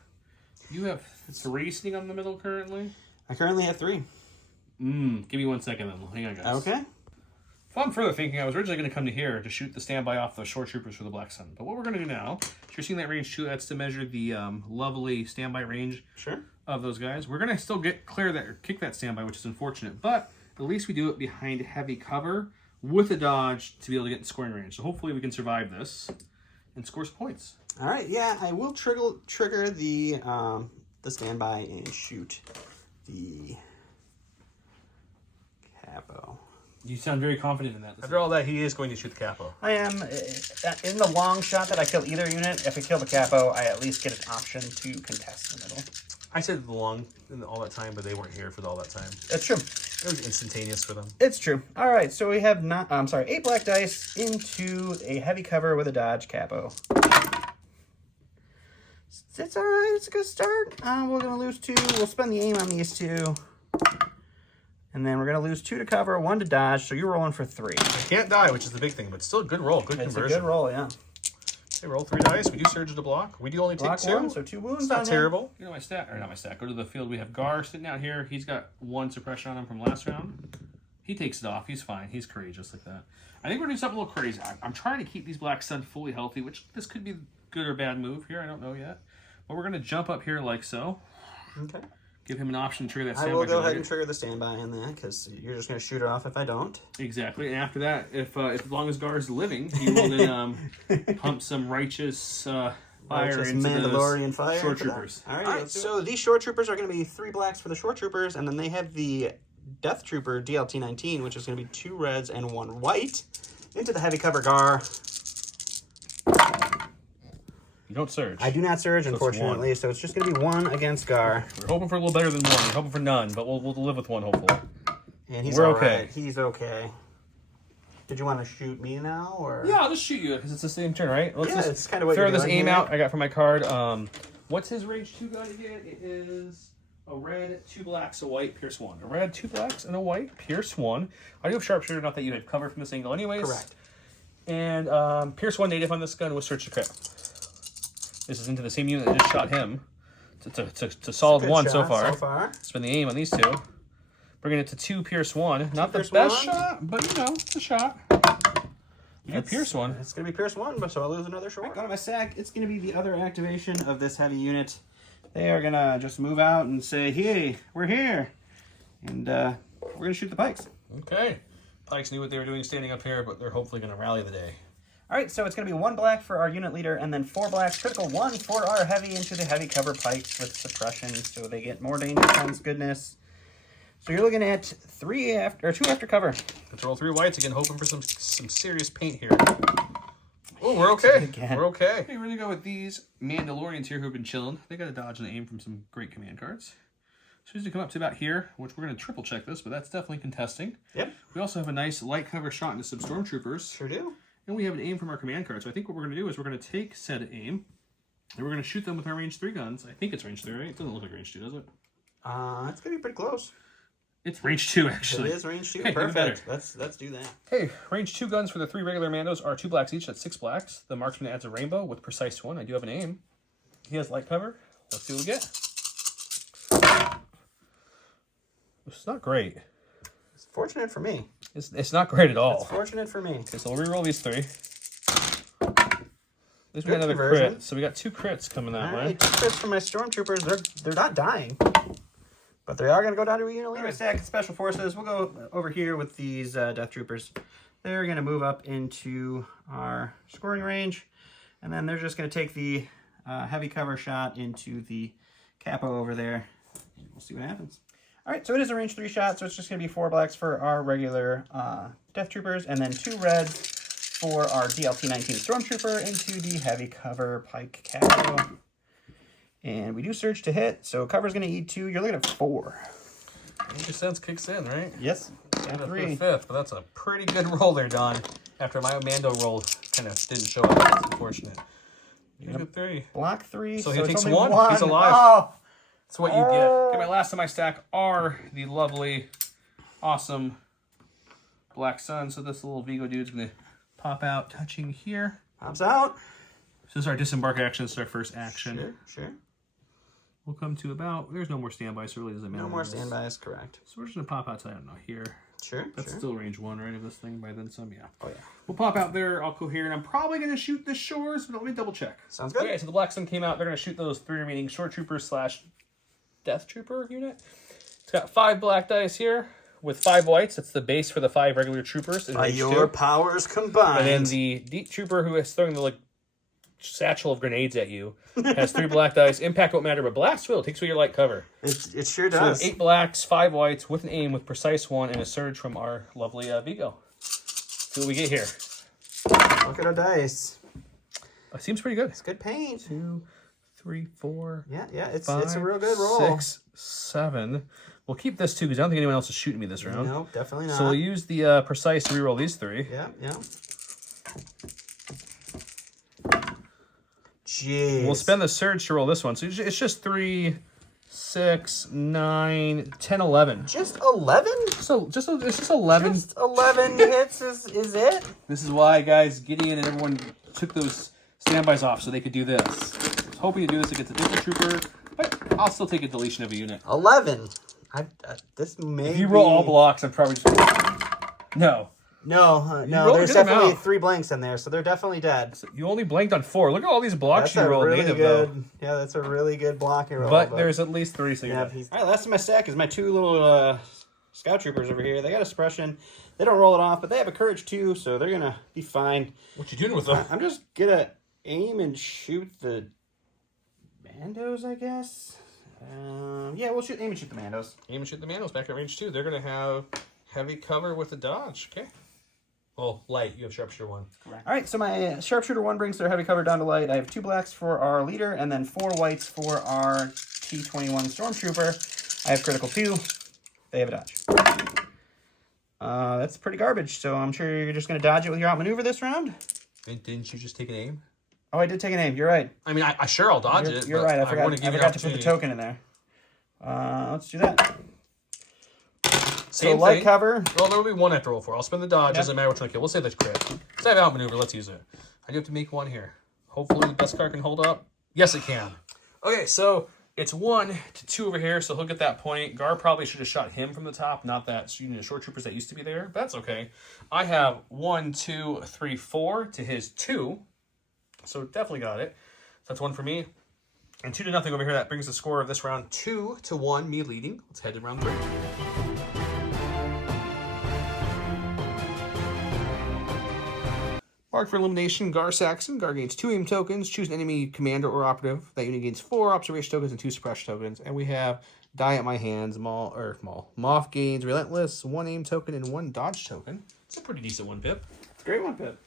you have 3 sitting on the middle currently? I currently have 3. Give me 1 second then. Hang on, guys. Okay. If I'm further thinking, I was originally going to come to here to shoot the standby off the shore troopers for the Black Sun. But what we're going to do now, if you're seeing that range 2, that's to measure the lovely standby range of those guys. We're going to still clear that or kick that standby, which is unfortunate. But at least we do it behind heavy cover with a dodge to be able to get in scoring range. So hopefully we can survive this and score some points. All right. Yeah, I will trigger the standby and shoot the Capo. You sound very confident in that. After all that, he is going to shoot the Capo. I am. In the long shot that I kill either unit, if I kill the Capo, I at least get an option to contest the middle. I said the long all that time, but they weren't here for all that time. That's true. It was instantaneous for them. It's true. All right, so we have 8 black dice into a heavy cover with a dodge Capo. It's all right. It's a good start. We're gonna lose 2. We'll spend the aim on these 2. And then we're going to lose 2 to cover, 1 to dodge, so you're rolling for 3. I can't die, which is the big thing, but still a good roll, good conversion. It's a good roll, yeah. Okay, roll 3 dice. We do surge to block. We do only block take 2. 1, so 2 wounds. It's not terrible. You know my stat, or not my stat. Go to the field. We have Gar sitting out here. He's got 1 suppression on him from last round. He takes it off. He's fine. He's courageous like that. I think we're doing something a little crazy. I'm trying to keep these Black Sun fully healthy, which this could be good or bad move here. I don't know yet. But we're going to jump up here like so. Okay. Give him an option to trigger that standby. I will go ahead and trigger the standby in that, because you're just going to shoot it off if I don't. Exactly. And after that, if as long as Gar's living, he will then pump some righteous fire into Mandalorian fire shore troopers. All right, so these shore troopers are going to be 3 blacks for the shore troopers, and then they have the Death Trooper DLT-19, which is going to be 2 reds and 1 white, into the heavy cover Gar. You don't surge. I do not surge, so unfortunately, so it's just going to be 1 against Gar. We're hoping for a little better than 1. We're hoping for none, but we'll live with 1, hopefully. And he's We're okay. Right. He's okay. Did you want to shoot me now, or? Yeah, I'll just shoot you, because it's the same turn, right? Let's just it's kind of what throw you're this doing aim here. out I got from my card. What's his range 2 guy again? It is a red, 2 blacks, a white, Pierce 1. A red, 2 blacks, and a white, Pierce 1. I do have sharpshooter, not that you had cover from this angle anyways. Correct. And Pierce 1 native on this gun with search to crit. This is into the same unit that just shot him. It's a solid 1 so far. Spin the aim on these two. Bringing it to 2 Pierce 1. Not the best shot, but you know, it's a shot. You Pierce 1. It's going to be Pierce 1, but so I'll lose another short. Go to my stack. It's going to be the other activation of this heavy unit. They are going to just move out and say, hey, we're here. And we're going to shoot the pikes. Okay. Pikes knew what they were doing standing up here, but they're hopefully going to rally the day. All right, so it's going to be 1 black for our unit leader, and then 4 blacks, critical 1 for our heavy into the heavy cover pikes with suppression, so they get more danger sense goodness. So you're looking at 2 after cover. Let's roll 3 whites again, hoping for some serious paint here. Oh, we're okay. We're okay. Okay, we're going to go with these Mandalorians here who have been chilling. They got a dodge and aim from some great command cards. So as we come up to about here, which we're going to triple check this, but that's definitely contesting. Yep. We also have a nice light cover shot into some stormtroopers. Sure do. And we have an aim from our command card. So I think what we're going to do is we're going to take said aim, and we're going to shoot them with our range 3 guns. I think it's range 3, right? It doesn't look like range 2, does it? It's going to be pretty close. It's range 2, actually. It is range 2. Okay, perfect. Let's do that. Okay, range 2 guns for the 3 regular Mandos are 2 blacks each. That's 6 blacks. The marksman adds a rainbow with precise 1. I do have an aim. He has light cover. Let's see what we get. It's not great. It's fortunate for me. It's not great at all. It's fortunate for me. Okay, so we'll reroll these 3. This we got another conversion. crit. So we got 2 crits coming that way. 2 crits from my stormtroopers. They're not dying. But they are going to go down to a unit leader. Stack special forces. We'll go over here with these death troopers. They're going to move up into our scoring range. And then they're just going to take the heavy cover shot into the capo over there. We'll see what happens. All right, so it is a range 3 shot. So it's just going to be 4 blacks for our regular death troopers. And then 2 reds for our DLT-19 stormtrooper into the heavy cover pike capo. And we do surge to hit, so cover's going to eat 2. You're looking at 4. Danger sense kicks in, right? Yes. And a 3. 5th, but that's a pretty good roll there, Don. After my Mando roll kind of didn't show up. That's unfortunate. You got 3. Block 3. So he takes only 1. He's alive. Oh. That's what you get. Okay, my last of my stack are the lovely, awesome Black Sun. So this little Vigo dude's going to pop out, touching here. Pops out. So this is our disembark action. This is our first action. Sure. We'll come to about, there's no more standby, so it really doesn't matter. No more standbys, correct. So we're just going to pop outside, I don't know, here. Sure. That's still range 1, right, of this thing by then some, yeah. Oh, yeah. We'll pop out there, I'll cohere, and I'm probably going to shoot the shores, but let me double check. Sounds good. Okay, so the Black Sun came out. They're going to shoot those 3 remaining short troopers / death trooper unit. It's got 5 black dice here with 5 whites. That's the base for the 5 regular troopers. By your powers combined. And then the deep trooper who is throwing the satchel of grenades at you has 3 black dice. Impact won't matter, but blast will. Takes away your light cover. It sure So does. 8 blacks, 5 whites with an aim with precise 1 and a surge from our lovely Vigo. See what we get here. Look at our dice. It seems pretty good. It's good paint. 2, 3, 4. Yeah. It's 5, a real good roll. 6, 7. We'll keep this too because I don't think anyone else is shooting me this round. No, definitely not. So we'll use the precise to reroll these 3. Yeah. Jeez. We'll spend the surge to roll this one. So it's just 3, 6, 9, 10, 11. Just 11? So it's just 11. Just 11 hits is it? This is why, guys, Gideon and everyone took those standbys off so they could do this. I was hoping to do this against a different trooper, but I'll still take a deletion of a unit. 11. This may If you roll all blocks, I'm probably just... No. No. roll a There's good definitely amount. 3 blanks in there, so they're definitely dead. So you only blanked on 4. Look at all these blocks That's you rolled really native, good. though. Yeah, that's a really good blocking roll. But there's at least 3, so you're yeah. dead. All right, last of my stack is my 2 little scout troopers over here. They got a suppression. They don't roll it off, but they have a courage too, so they're gonna be fine. What you doing with them? I'm just gonna aim and shoot the Mandos, I guess. Yeah, we'll aim and shoot the Mandos. Aim and shoot the Manos back at range 2. They're going to have heavy cover with a dodge. Okay. Well, light. You have sharpshooter 1. Correct. All right, so my sharpshooter 1 brings their heavy cover down to light. I have 2 blacks for our leader and then 4 whites for our T-21 stormtrooper. I have critical 2. They have a dodge. That's pretty garbage, so I'm sure you're just going to dodge it with your outmaneuver this round. Didn't you just take an aim? Oh, I did take an aim. You're right. I mean, I sure I'll dodge it. You're right. I forgot to put the opportunity. token in there. Let's do that. Same so light thing. cover. Well, there will be one I have to roll for. I'll spend the dodge. Doesn't matter which one I kill. We'll say that's crit. Because I have outmaneuver. Let's use it. I do have to make one here. Hopefully the best card can hold up. Yes, it can. Okay, so it's 1 to 2 over here, so he'll get that point. Gar probably should have shot him from the top, not that unit of short troopers that used to be there. But that's okay. I have 1, 2, 3, 4 to his 2. So definitely got it. So that's 1 for me. And 2 to nothing over here. That brings the score of this round 2 to 1, me leading. Let's head to round 3. Mark for elimination, Gar Saxon. Gar gains 2 aim tokens. Choose an enemy commander or operative. That unit gains 4 observation tokens and 2 suppression tokens. And we have Die at My Hands. Moff gains Relentless, 1 aim token and 1 dodge token. It's a pretty decent 1 pip. It's a great 1 pip.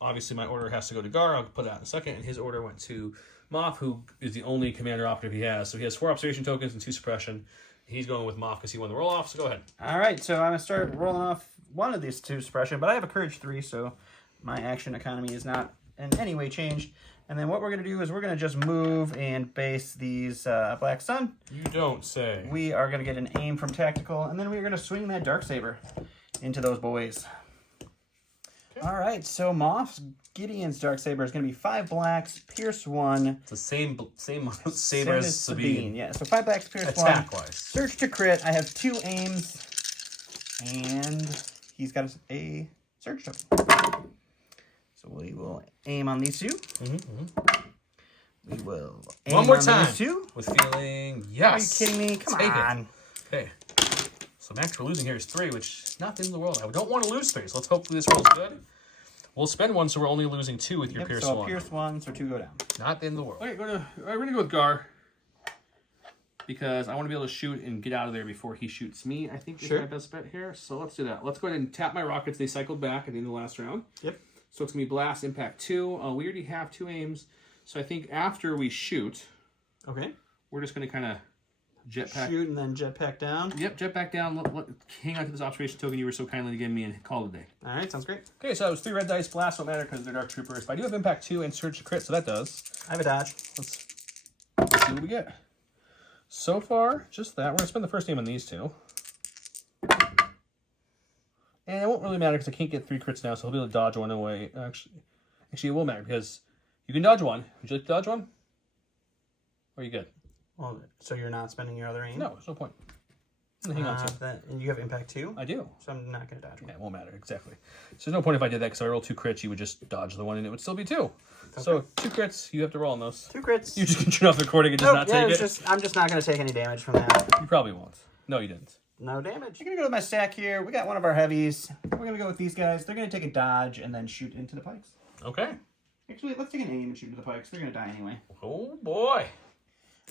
Obviously, my order has to go to Gar. I'll put that in a second. And his order went to Moff, who is the only commander operative he has. So he has 4 observation tokens and 2 suppression. He's going with Moff because he won the roll-off. So go ahead. All right, so I'm going to start rolling off one of these 2 suppression, but I have a courage 3, so my action economy is not in any way changed. And then what we're going to do is we're going to just move and base these Black Sun. You don't say. We are going to get an aim from tactical, and then we're going to swing that Darksaber into those boys. Okay. All right, so Moff Gideon's Darksaber is going to be 5 blacks, pierce 1. It's the same saber as Sabine. Yeah, so 5 blacks, pierce 1. Attack-wise. Search to crit. I have 2 aims, and he's got a search token. So we will aim on these 2. We will aim one more on time. these 2. With feeling, yes. Are you kidding me? Come on. Okay. So max we're losing here is 3, which is not the end of the world. I don't want to lose 3, so let's hope this rolls good. We'll spend 1, so we're only losing 2 with your pierce 1. So pierce 1, so 2 go down. Not the end of the world. Okay, we're gonna go with Gar because I want to be able to shoot and get out of there before he shoots me. I think is my best bet here. So let's do that. Let's go ahead and tap my rockets. They cycled back at the end of the last round. Yep. So it's gonna be blast, impact 2. We already have 2 aims, so I think after we shoot, we're just gonna kind of jetpack. Shoot and then jetpack down. Yep, jetpack down. Hang on to this observation token you were so kindly to give me and call it a day. All right, sounds great. Okay, so that was 3 red dice. Blast don't matter because they're dark troopers. But I do have impact 2 and surge to crit, so that does. I have a dodge. Let's see what we get. So far, just that. We're gonna spend the first aim on these 2. And it won't really matter because I can't get 3 crits now, so he'll be able to dodge 1 away. Actually, it will matter because you can dodge 1. Would you like to dodge 1? Or are you good? Well, so you're not spending your other aim? No, there's no point. Hang on to and you have impact 2? I do. So I'm not going to dodge 1. Yeah, it won't matter, exactly. So there's no point if I did that because if I roll 2 crits, you would just dodge the 1 and it would still be 2. Okay. So 2 crits, you have to roll on those. 2 crits. You just can turn off the recording and just not take it? I'm just not going to take any damage from that. You probably won't. No, you didn't. No damage. I'm going to go with my stack here. We got one of our heavies. We're going to go with these guys. They're going to take a dodge and then shoot into the pikes. Okay. Actually, let's take an aim and shoot into the pikes. They're going to die anyway. Oh, boy.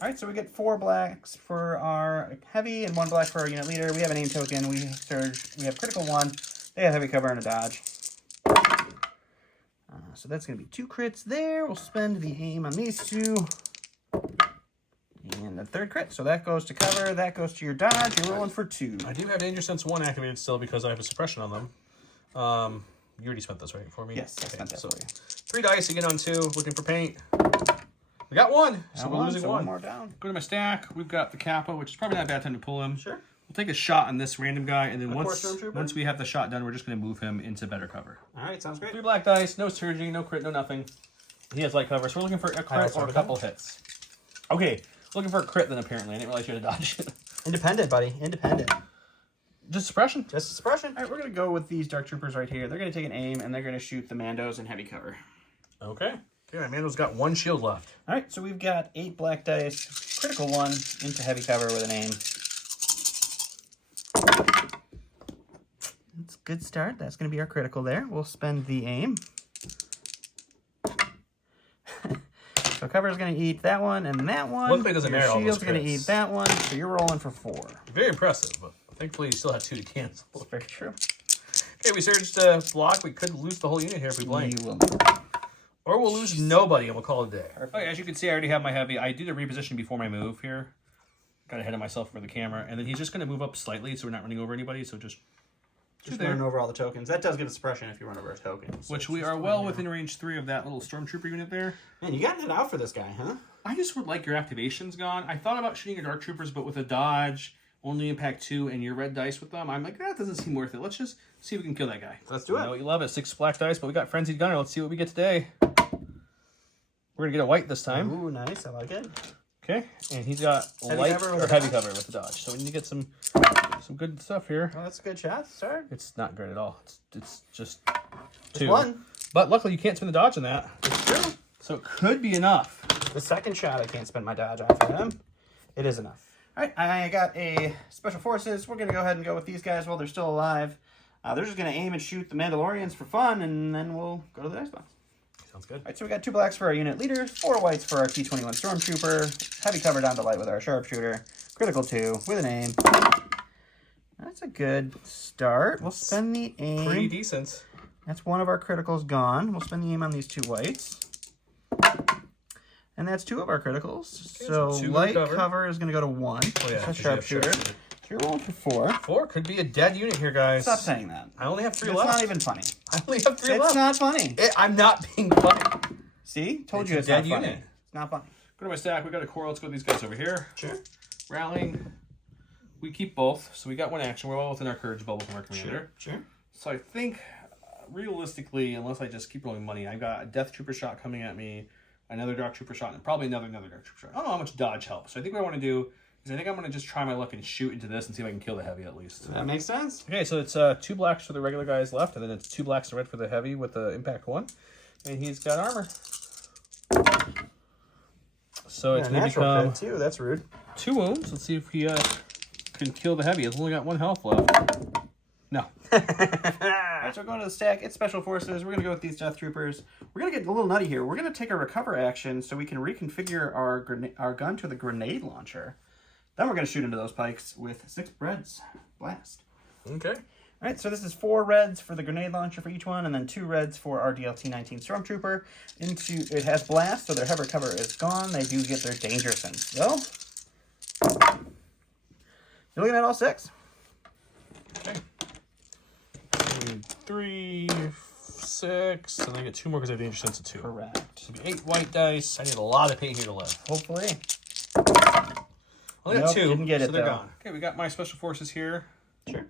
All right, so we get 4 blacks for our heavy and 1 black for our unit leader. We have an aim token. We surge. We have critical 1. They have heavy cover and a dodge. So that's going to be 2 crits there. We'll spend the aim on these 2. And the 3rd crit. So that goes to cover. That goes to your dodge. You're rolling for 2. I do have Danger Sense 1 activated still because I have a suppression on them. You already spent this, right, for me? Yes, I spent that for you. 3 dice again on 2, looking for paint. We got 1, so we're losing 1. More down. Go to my stack. We've got the Kappa, which is probably not a bad time to pull him. Sure. We'll take a shot on this random guy, and then once we have the shot done, we're just going to move him into better cover. All right, sounds great. 3 black dice, no surging, no crit, no nothing. He has light cover, so we're looking for a crit or a couple hits. Okay, looking for a crit then apparently. I didn't realize you had to dodge it. Independent, buddy. Independent. Just suppression? Just suppression. All right, we're going to go with these Dark Troopers right here. They're going to take an aim, and they're going to shoot the Mandos in heavy cover. Okay. Okay, my Mando's got 1 shield left. All right, so we've got 8 black dice, critical 1 into heavy cover with an aim. That's a good start. That's going to be our critical there. We'll spend the aim. So cover's going to eat that one and that one. Luckily it doesn't matter all those shield's going to eat that one, so you're rolling for 4. Very impressive, but thankfully you still have 2 to cancel. That's very true. Okay, we surged to block. We could lose the whole unit here if we blank. You will not. Or we'll lose nobody and we'll call it a day. Okay, as you can see, I already have my heavy. I did a reposition before my move here. Got ahead of myself for the camera. And then he's just going to move up slightly so we're not running over anybody. So just Just running over all the tokens. That does give us suppression if you run over a token. So which we are well within range 3 of that little stormtrooper unit there. Man, you got it out for this guy, huh? I just would like your activations gone. I thought about shooting your dark troopers, but with a dodge, only impact 2, and your red dice with them, I'm like, that doesn't seem worth it. Let's just see if we can kill that guy. Let's do it. I know you love it. 6 black dice, but we got Frenzied Gunner. Let's see what we get today. We're going to get a white this time. Ooh, nice. I like it. Okay, and he's got light or heavy cover with the dodge. So we need to get some good stuff here. Oh, that's a good shot, sir. It's not good at all. It's just 2. One. But luckily you can't spend the dodge on that. It's true. So it could be enough. The second shot, I can't spend my dodge on for him. It is enough. All right, I got a Special Forces. We're going to go ahead and go with these guys while they're still alive. They're just going to aim and shoot the Mandalorians for fun, and then we'll go to the next box. Sounds good. All right, so we got 2 blacks for our unit leaders, 4 whites for our T-21 Stormtrooper, heavy cover down to light with our Sharpshooter, critical 2 with an aim. That's a good start. We'll spend the aim. Pretty decent. That's one of our criticals gone. We'll spend the aim on these 2 whites. And that's 2 of our criticals. Okay, so light cover. cover is going to go to 1. Oh, yeah, That's a Sharpshooter. So you're rolling for 4. 4 could be a dead unit here, guys. Stop saying that. I only have 3 It's left. not even funny. I only have 3 left. It's not funny. I'm not being funny. See? Told It's you a it's dead not funny. unit. It's not funny. Go to my stack. We got a core. Let's go with these guys over here. Sure. Rallying. We keep both, so we got 1 action. We're well within our courage bubble from our commander. Sure. So I think, realistically, unless I just keep rolling money, I've got a Death Trooper shot coming at me, another Dark Trooper shot, and probably another Dark Trooper shot. I don't know how much dodge helps. So I think what I want to do is I think I'm going to just try my luck and shoot into this and see if I can kill the heavy at least. That makes sense. Okay, so it's 2 blacks for the regular guys left, and then it's 2 blacks and red for the heavy with the impact 1. And he's got armor. So it's going to become hit too. That's rude. 2 wounds. Let's see if he can kill the heavy. It's only got 1 health left. No. Alright, so we're going to the stack. It's Special Forces. We're going to go with these Death Troopers. We're going to get a little nutty here. We're going to take a recover action so we can reconfigure our gun to the grenade launcher. Then we're going to shoot into those pikes with 6 reds. Blast. Okay. Alright, so this is 4 reds for the grenade launcher for each one, and then 2 reds for our DLT-19 Stormtrooper. It has blast, so their hover cover is gone. They do get their danger sense, though. You're looking at all 6. Okay. 3, 6, and I get 2 more because I have danger sense of 2. Correct. So it'll be 8 white dice. I need a lot of paint here to live. Hopefully. Only got 2. Didn't get so it, they're though. gone. Okay, we got my Special Forces here. Sure.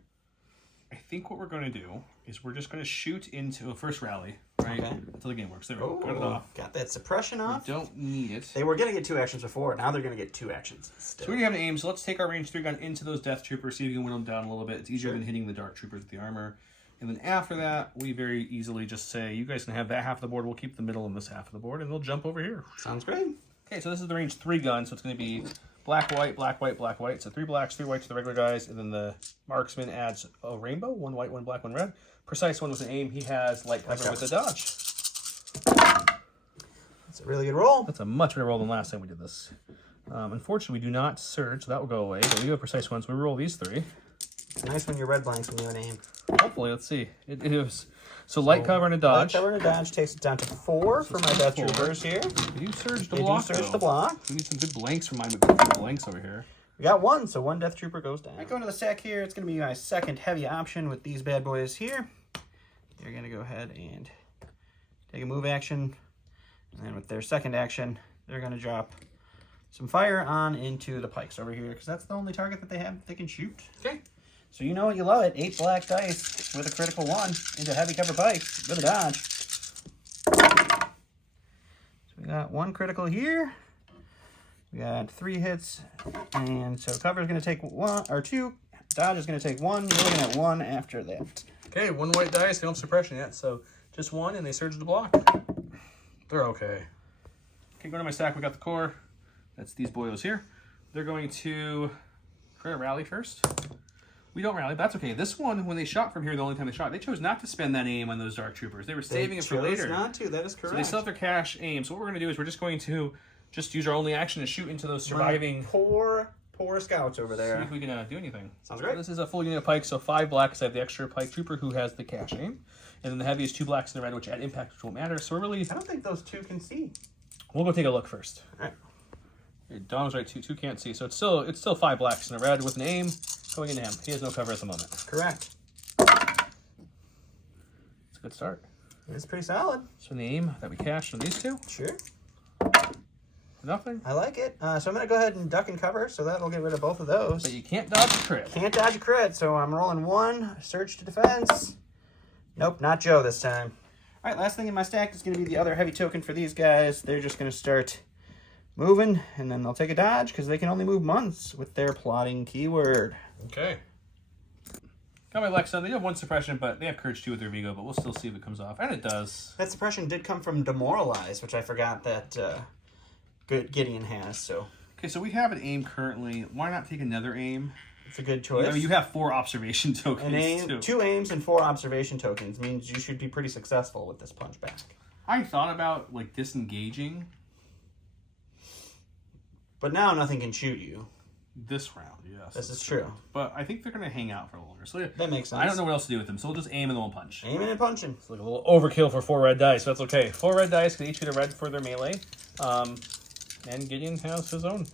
I think what we're going to do is we're just going to shoot into a first rally, right? Okay. Until the game works. There we go. Oh, Got it off. got that suppression off. We don't need it. They were going to get 2 actions before. Now they're going to get 2 actions still. So we have an aim. So let's take our range 3 gun into those Death Troopers, see if we can win them down a little bit. It's easier than hitting the Dark Troopers with the armor. And then after that, we very easily just say, you guys can have that half of the board. We'll keep the middle and this half of the board, and they'll jump over here. Sounds great. Okay, so this is the range 3 gun. So it's going to be black, white, black, white, black, white. So 3 blacks, 3 whites for the regular guys. And then the marksman adds a rainbow, 1 white, 1 black, 1 red. Precise 1 was an aim. He has light cover with the dodge. That's a really good roll. That's a much better roll than last time we did this. Unfortunately, we do not surge, so that will go away. But we do have precise 1, so we roll these 3. It's nice when you're red blanks when you have an aim. Hopefully, let's see. It is so light cover and a dodge. Light cover and a dodge takes it down to 4 for my Death 4. Troopers here. We do surge the They block. do search though. the block. We need some good blanks from mine. We got some blanks over here. We got 1, so 1 Death Trooper goes down. I go into the stack here. It's going to be my second heavy option with these bad boys here. They're going to go ahead and take a move action. And then with their second action, they're going to drop some fire on into the pikes over here, because that's the only target that they have that they can shoot. Okay. So you know what, you love it. 8 black dice with a critical 1 into heavy cover pikes with a dodge. So we got 1 critical here. We got 3 hits, and so cover is going to take 1 or 2. Dodge is going to take 1. You're looking at 1 after that. Okay, 1 white dice. They don't have suppression yet, so just 1, and they surge the block. They're okay. Okay, go to my stack. We got the core. That's these boyos here. They're going to try to rally first. We don't rally, but that's okay. This one, when they shot from here, the only time they shot, they chose not to spend that aim on those Dark Troopers. They were saving it for later. Not to. That is correct. So they still have their cash aim. So what we're going to do is we're just going to just use our only action to shoot into those surviving. Poor scouts over there. See if we can do anything. Sounds great. So this is a full unit of pike, so 5 black because I have the extra pike trooper who has the cash aim. And then the heavy is 2 blacks and the red, which add impact, which won't matter. So we're really... I don't think those 2 can see. We'll go take a look first. All right. Don was right, 2 can't see. So it's still 5 blacks and a red with an aim going into him. He has no cover at the moment. Correct. good start. It's pretty solid. So the aim that we cashed on these two. Sure. Nothing. I like it. So I'm going to go ahead and duck and cover, so that'll get rid of both of those. But you can't dodge a crit. Can't dodge a crit, so I'm rolling 1, surge to defense. Nope, not Joe this time. All right, last thing in my stack is going to be the other heavy token for these guys. They're just going to start moving, and then they'll take a dodge, because they can only move once with their plotting keyword. Okay. Got my Lex on. They have 1 suppression, but they have Courage 2 with their Vigo, but we'll still see if it comes off. And it does. That suppression did come from Demoralize, which I forgot that Gideon has, so... Okay, so we have an aim currently. Why not take another aim? It's a good choice. I mean, you have 4 observation tokens, too. 2 aims and 4 observation tokens means you should be pretty successful with this punchback. I thought about, like, disengaging. But now nothing can shoot you. This round, yes. This is true. But I think they're going to hang out for longer. So that makes sense. I don't know what else to do with them, so we'll just aim and then we'll punch. Aiming and punching. It's like a little overkill for 4 red dice, so that's okay. 4 red dice can each get a red for their melee. And Gideon has his own.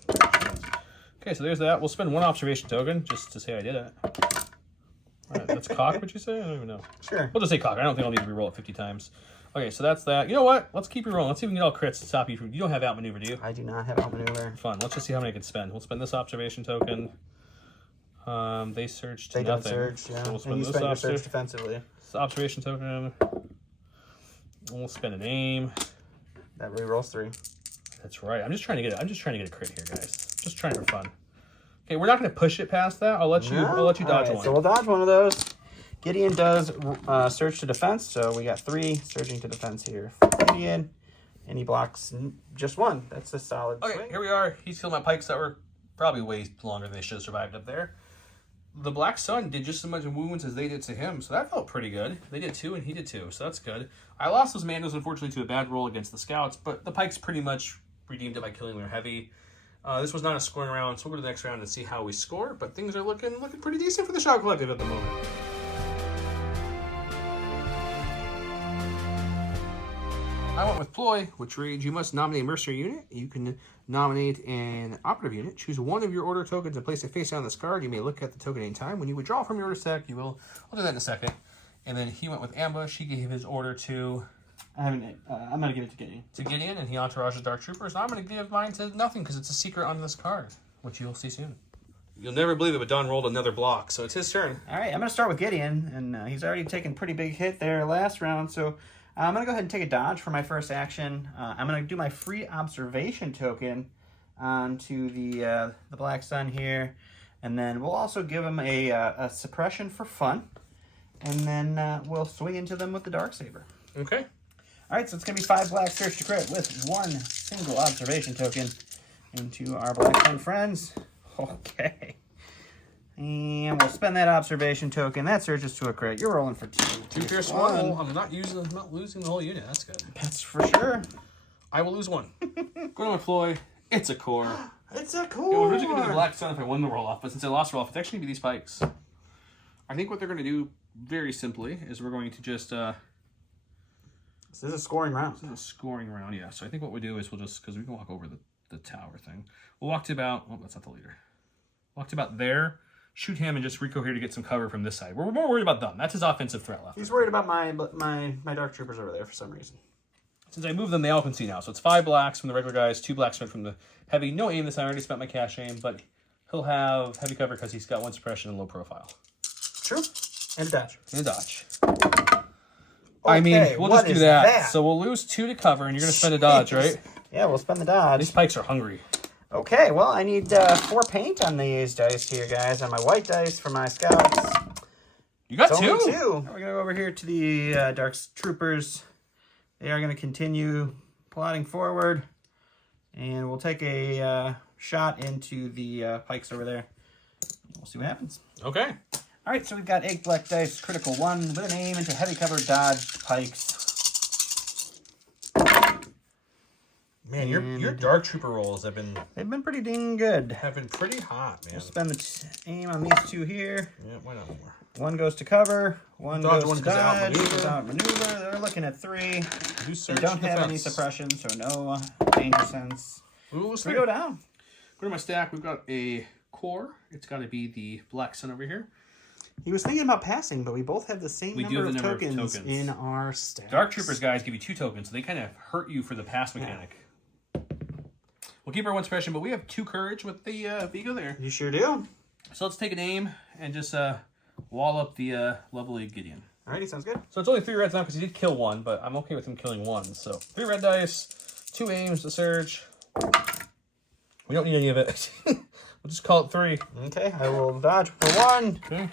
Okay, so there's that. We'll spend 1 observation token just to say I did it. Alright, that's cock, would you say? I don't even know. Sure. We'll just say cock. I don't think I'll need to reroll it 50 times. Okay, so that's that. You know what? Let's keep rerolling. Let's see if we can get all crits to stop you from... You don't have outmaneuver, do you? I do not have outmaneuver. Fun. Let's just see how many I can spend. We'll spend this observation token. They searched they nothing. Don't search, yeah. So we'll spend and you this spend your search defensively. This observation token. We'll spend an aim. That rerolls 3. That's right. I'm just trying to get a crit here, guys. Just trying for fun. Okay, we're not going to push it past that. I'll let you dodge one. So we'll dodge one of those. Gideon does surge to defense, so we got 3 surging to defense here for Gideon, and he blocks just 1. That's a solid Okay, swing. here we are. He's killed my pikes that were probably way longer than they should have survived up there. The Black Sun did just as much wounds as they did to him, so that felt pretty good. They did 2 and he did 2, so that's good. I lost those Mandos, unfortunately, to a bad roll against the Scouts, but the pikes pretty much redeemed it by killing their heavy. This was not a scoring round, so we'll go to the next round and see how we score, but things are looking pretty decent for the Shout Collective at the moment. I went with Ploy, which reads, you must nominate a mercenary unit. You can nominate an operative unit. Choose 1 of your order tokens and place it face down on this card. You may look at the token any time. When you withdraw from your order stack, you will... I'll do that in a second. And then he went with Ambush. He gave his order to... I'm going to give it to Gideon. To Gideon, and he entourages Dark Troopers. I'm going to give mine to nothing, because it's a secret on this card, which you'll see soon. You'll never believe it, but Don rolled another block, so it's his turn. All right, I'm going to start with Gideon, and he's already taken a pretty big hit there last round, so... I'm going to go ahead and take a dodge for my first action. I'm going to do my free observation token onto the Black Sun here. And then we'll also give him a suppression for fun. And then we'll swing into them with the Darksaber. Okay. All right, so it's going to be 5 black search to crit with 1 single observation token into our Black Sun friends. Okay. And we'll spend that observation token. That surges to a crit. You're rolling for 2. 2 Pierce 1. I'm not losing the whole unit. That's good. That's for sure. I will lose 1. Go to my Ploy. It's a core. It's a core. It was originally going to be the Black Sun if I won the roll-off, but since I lost roll-off, it's actually going to be these pikes. I think what they're going to do, very simply, is we're going to just... This is a scoring round. This is a scoring round, yeah. So I think what we do is we'll just... Because we can walk over the tower thing. We'll walk to about... Oh, that's not the leader. Walk to about there. Shoot him and just Rico here to get some cover from this side. We're more worried about them. That's his offensive threat left. He's worried about my Dark Troopers over there for some reason. Since I moved them, they all can see now. So it's 5 blacks from the regular guys, 2 blacks from the heavy. No aim this time. I already spent my cash aim, but he'll have heavy cover because he's got 1 suppression and low profile. True. And a dodge. And a dodge. Okay, I mean, we'll just do that. So we'll lose 2 to cover, and you're going to spend a dodge, right? Yeah, we'll spend the dodge. These pikes are hungry. Okay, well, I need 4 paint on these dice here, guys. On my white dice for my scouts. You got it's 2? Only 2. We're going to go over here to the Dark Troopers. They are going to continue plotting forward. And we'll take a shot into the pikes over there. We'll see what happens. Okay. All right, so we've got 8 black dice, critical 1 with an aim into heavy cover dodged pikes. Man, your Dark Trooper rolls have been... They've been pretty dang good. Have been pretty hot, man. We'll spend the aim on these 2 here. Yeah, why not more? 1 goes to cover. 1 Dodge goes one to goes out dodge. maneuver. Goes out maneuver. They're looking at 3. They don't have any suppression, so no danger sense. Ooh, We go down. Go to my stack. We've got a core. It's got to be the Black Sun over here. He was thinking about passing, but we both have the same number of tokens in our stacks. Dark Troopers, guys, give you 2 tokens, so they kind of hurt you for the pass mechanic. Yeah. We'll keep our 1 suppression, but we have 2 courage with the Vigo there. You sure do. So let's take an aim and just wall up the lovely Gideon. Alrighty, sounds good. So it's only 3 reds now because he did kill 1, but I'm okay with him killing 1. So 3 red dice, 2 aims to surge. We don't need any of it. We'll just call it 3. Okay, I will dodge for 1. Okay.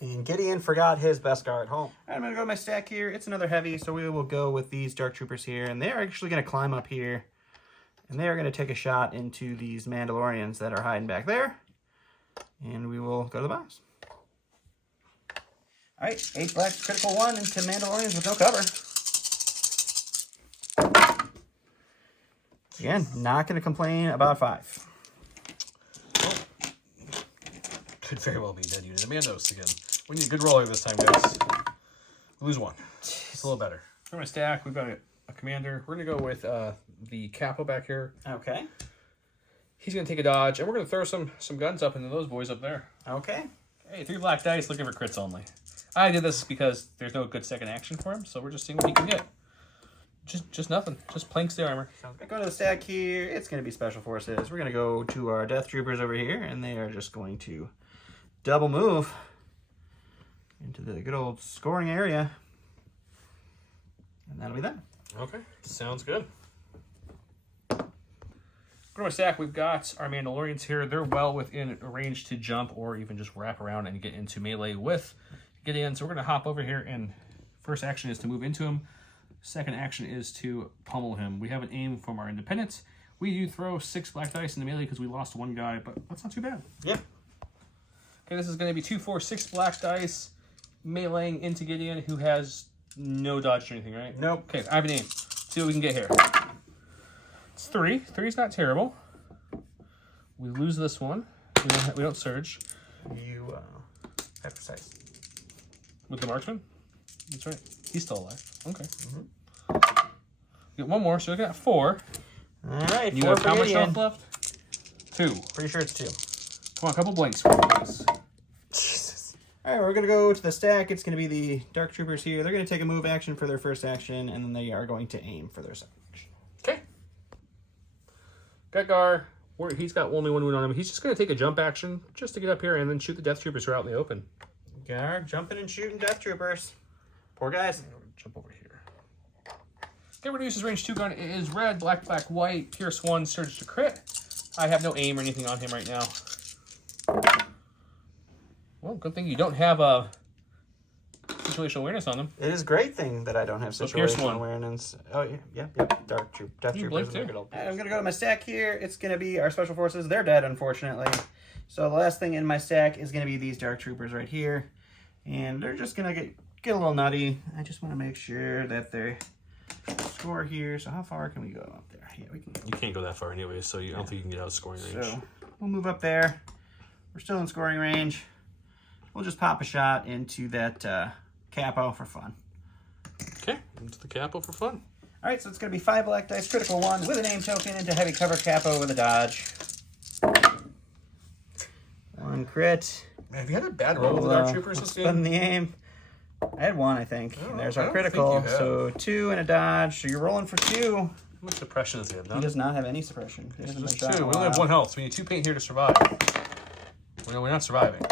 And Gideon forgot his best guard home. All right, I'm going to go to my stack here. It's another heavy, so we will go with these Dark Troopers here. And they're actually going to climb up here. And they're going to take a shot into these Mandalorians that are hiding back there. And we will go to the box. All right, 8 black critical 1 into Mandalorians with no cover. Again, not going to complain about 5. Could very well be dead unit. Mandos again. We need a good roller this time, guys. We lose 1. It's a little better. For my stack, we've got a commander. We're going to go with the capo back here. Okay. He's going to take a dodge, and we're going to throw some guns up into those boys up there. Okay. Hey, 3 black dice, looking for crits only. I did this because there's no good second action for him, so we're just seeing what he can get. Just nothing. Just planks the armor. Sounds good. Go to the stack here. It's going to be Special Forces. We're going to go to our Death Troopers over here, and they are just going to double move into the good old scoring area. And that'll be that. Okay, sounds good. Go to my stack. We've got our Mandalorians here. They're well within range to jump or even just wrap around and get into melee with Gideon. So we're going to hop over here, and first action is to move into him. Second action is to pummel him. We have an aim from our independents. We do throw 6 black dice in the melee because we lost 1 guy, but that's not too bad. Yeah. Okay, this is going to be 2, 4, 6 black dice meleeing into Gideon, who has no dodge or anything, right? Nope. Okay, I have an aim. See what we can get here. It's 3. 3 is not terrible. We lose this one. We don't surge. You have precise. With the marksman? That's right. He's still alive. Okay. Mm-hmm. Get 1 more, so we got 4. All right, You 4 have for how much Gideon. health left? 2. Pretty sure it's 2. Come on, a couple blanks for me, please. Jesus. All right, we're going to go to the stack. It's going to be the Dark Troopers here. They're going to take a move action for their first action, and then they are going to aim for their second action. Okay. Got Gar. He's got only 1 wound on him. He's just going to take a jump action just to get up here and then shoot the Death Troopers who are out in the open. Gar jumping and shooting Death Troopers. Poor guys. Jump over here. Get reduces range 2 gun. It is red, black, black, white, pierce 1, surge to crit. I have no aim or anything on him right now. Well, good thing you don't have a situational awareness on them. It is a great thing that I don't have Pierce situational 1. awareness. Oh, yeah. Dark Troop. Death You Troopers. blinked too. All right, I'm going to go to my stack here. It's going to be our Special Forces. They're dead, unfortunately. So the last thing in my stack is going to be these Dark Troopers right here. And they're just going to get a little nutty. I just want to make sure that they score here. So how far can we go up there? Yeah, we can go. You can't go that far anyway, so I don't think you can get out of scoring range. So we'll move up there. We're still in scoring range. We'll just pop a shot into that capo for fun. Okay, into the capo for fun. All right, so it's going to be 5 black dice, critical 1 with a name token into heavy cover capo with a dodge. 1 crit. Man, have you had a bad roll with the Dark Troopers this Spin game? the aim. I had 1, I think. Oh, And there's I our don't critical. think you have. So 2 and a dodge. So you're rolling for 2. How much suppression does he have? He None? does not have any suppression. He hasn't been shot in 2. a We only have while. 1 health, so we need 2 paint here to survive. Well, we're not surviving.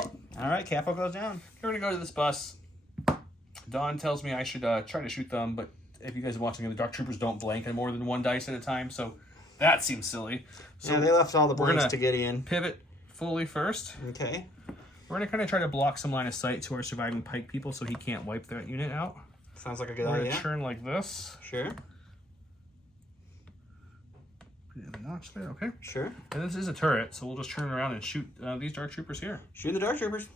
All right, capo goes down. We're going to go to this bus. Dawn tells me I should try to shoot them, but if you guys are watching, the Dark Troopers don't blank on more than 1 dice at a time, so that seems silly. So Yeah, they left all the we're blanks gonna to Gideon. pivot fully first. Okay. We're going to kind of try to block some line of sight to our surviving pike people so he can't wipe that unit out. Sounds like a good We're going idea. to churn like this. Sure. Put the notch there, okay. Sure. And this is a turret, so we'll just turn around and shoot these Dark Troopers here. Shoot the Dark Troopers.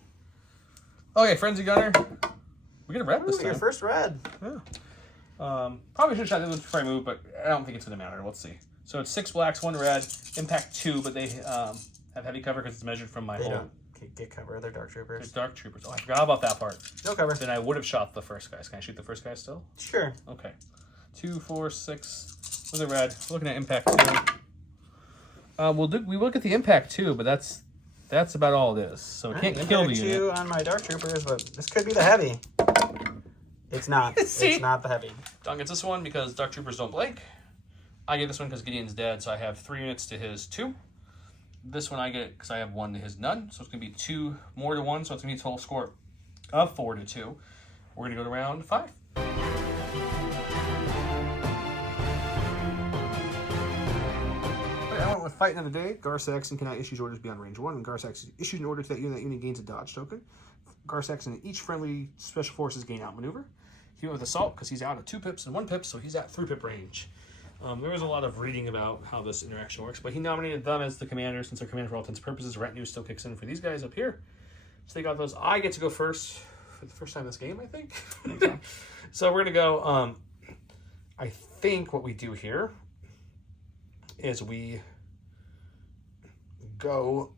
Okay, Frenzy Gunner. We're going to red this Ooh, your time. first red. Yeah. Probably should have shot this before I move, but I don't think it's going to matter. Let's see. So it's 6 blacks, 1 red, impact 2, but they have heavy cover because it's measured from my They hole. don't get cover. They're Dark They're Troopers. Dark Troopers. Oh, I forgot about that part. No cover. Then I would have shot the first guys. Can I shoot the first guy still? Sure. Okay. 2, 4, 6 with a red. We're looking at impact 2. We will get the impact 2, but that's That's about all it is. So it can't kill the unit. 2 on my Dark Troopers, but this could be the heavy. It's not. It's not the heavy. Don gets this one because Dark Troopers don't blink. I get this one because Gideon's dead, so I have 3 units to his 2. This one I get because I have 1 to his none, so it's going to be 2 more to 1, so it's going to be a total score of 4 to 2. We're going to go to round 5. I went with Fight Another Day. Gar Saxon cannot issue orders beyond range 1. When Gar Saxon issues an order to that unit gains a dodge token. Gar Saxon and each friendly special forces gain outmaneuver. He went with Assault because he's out at 2 pips and 1 pip, so he's at 3 pip range. There was a lot of reading about how this interaction works, but he nominated them as the commander since they're commander for all intents and purposes. Retinue still kicks in for these guys up here. So they got those. I get to go first for the first time this game, I think. So we're going to go. I think what we do here is we go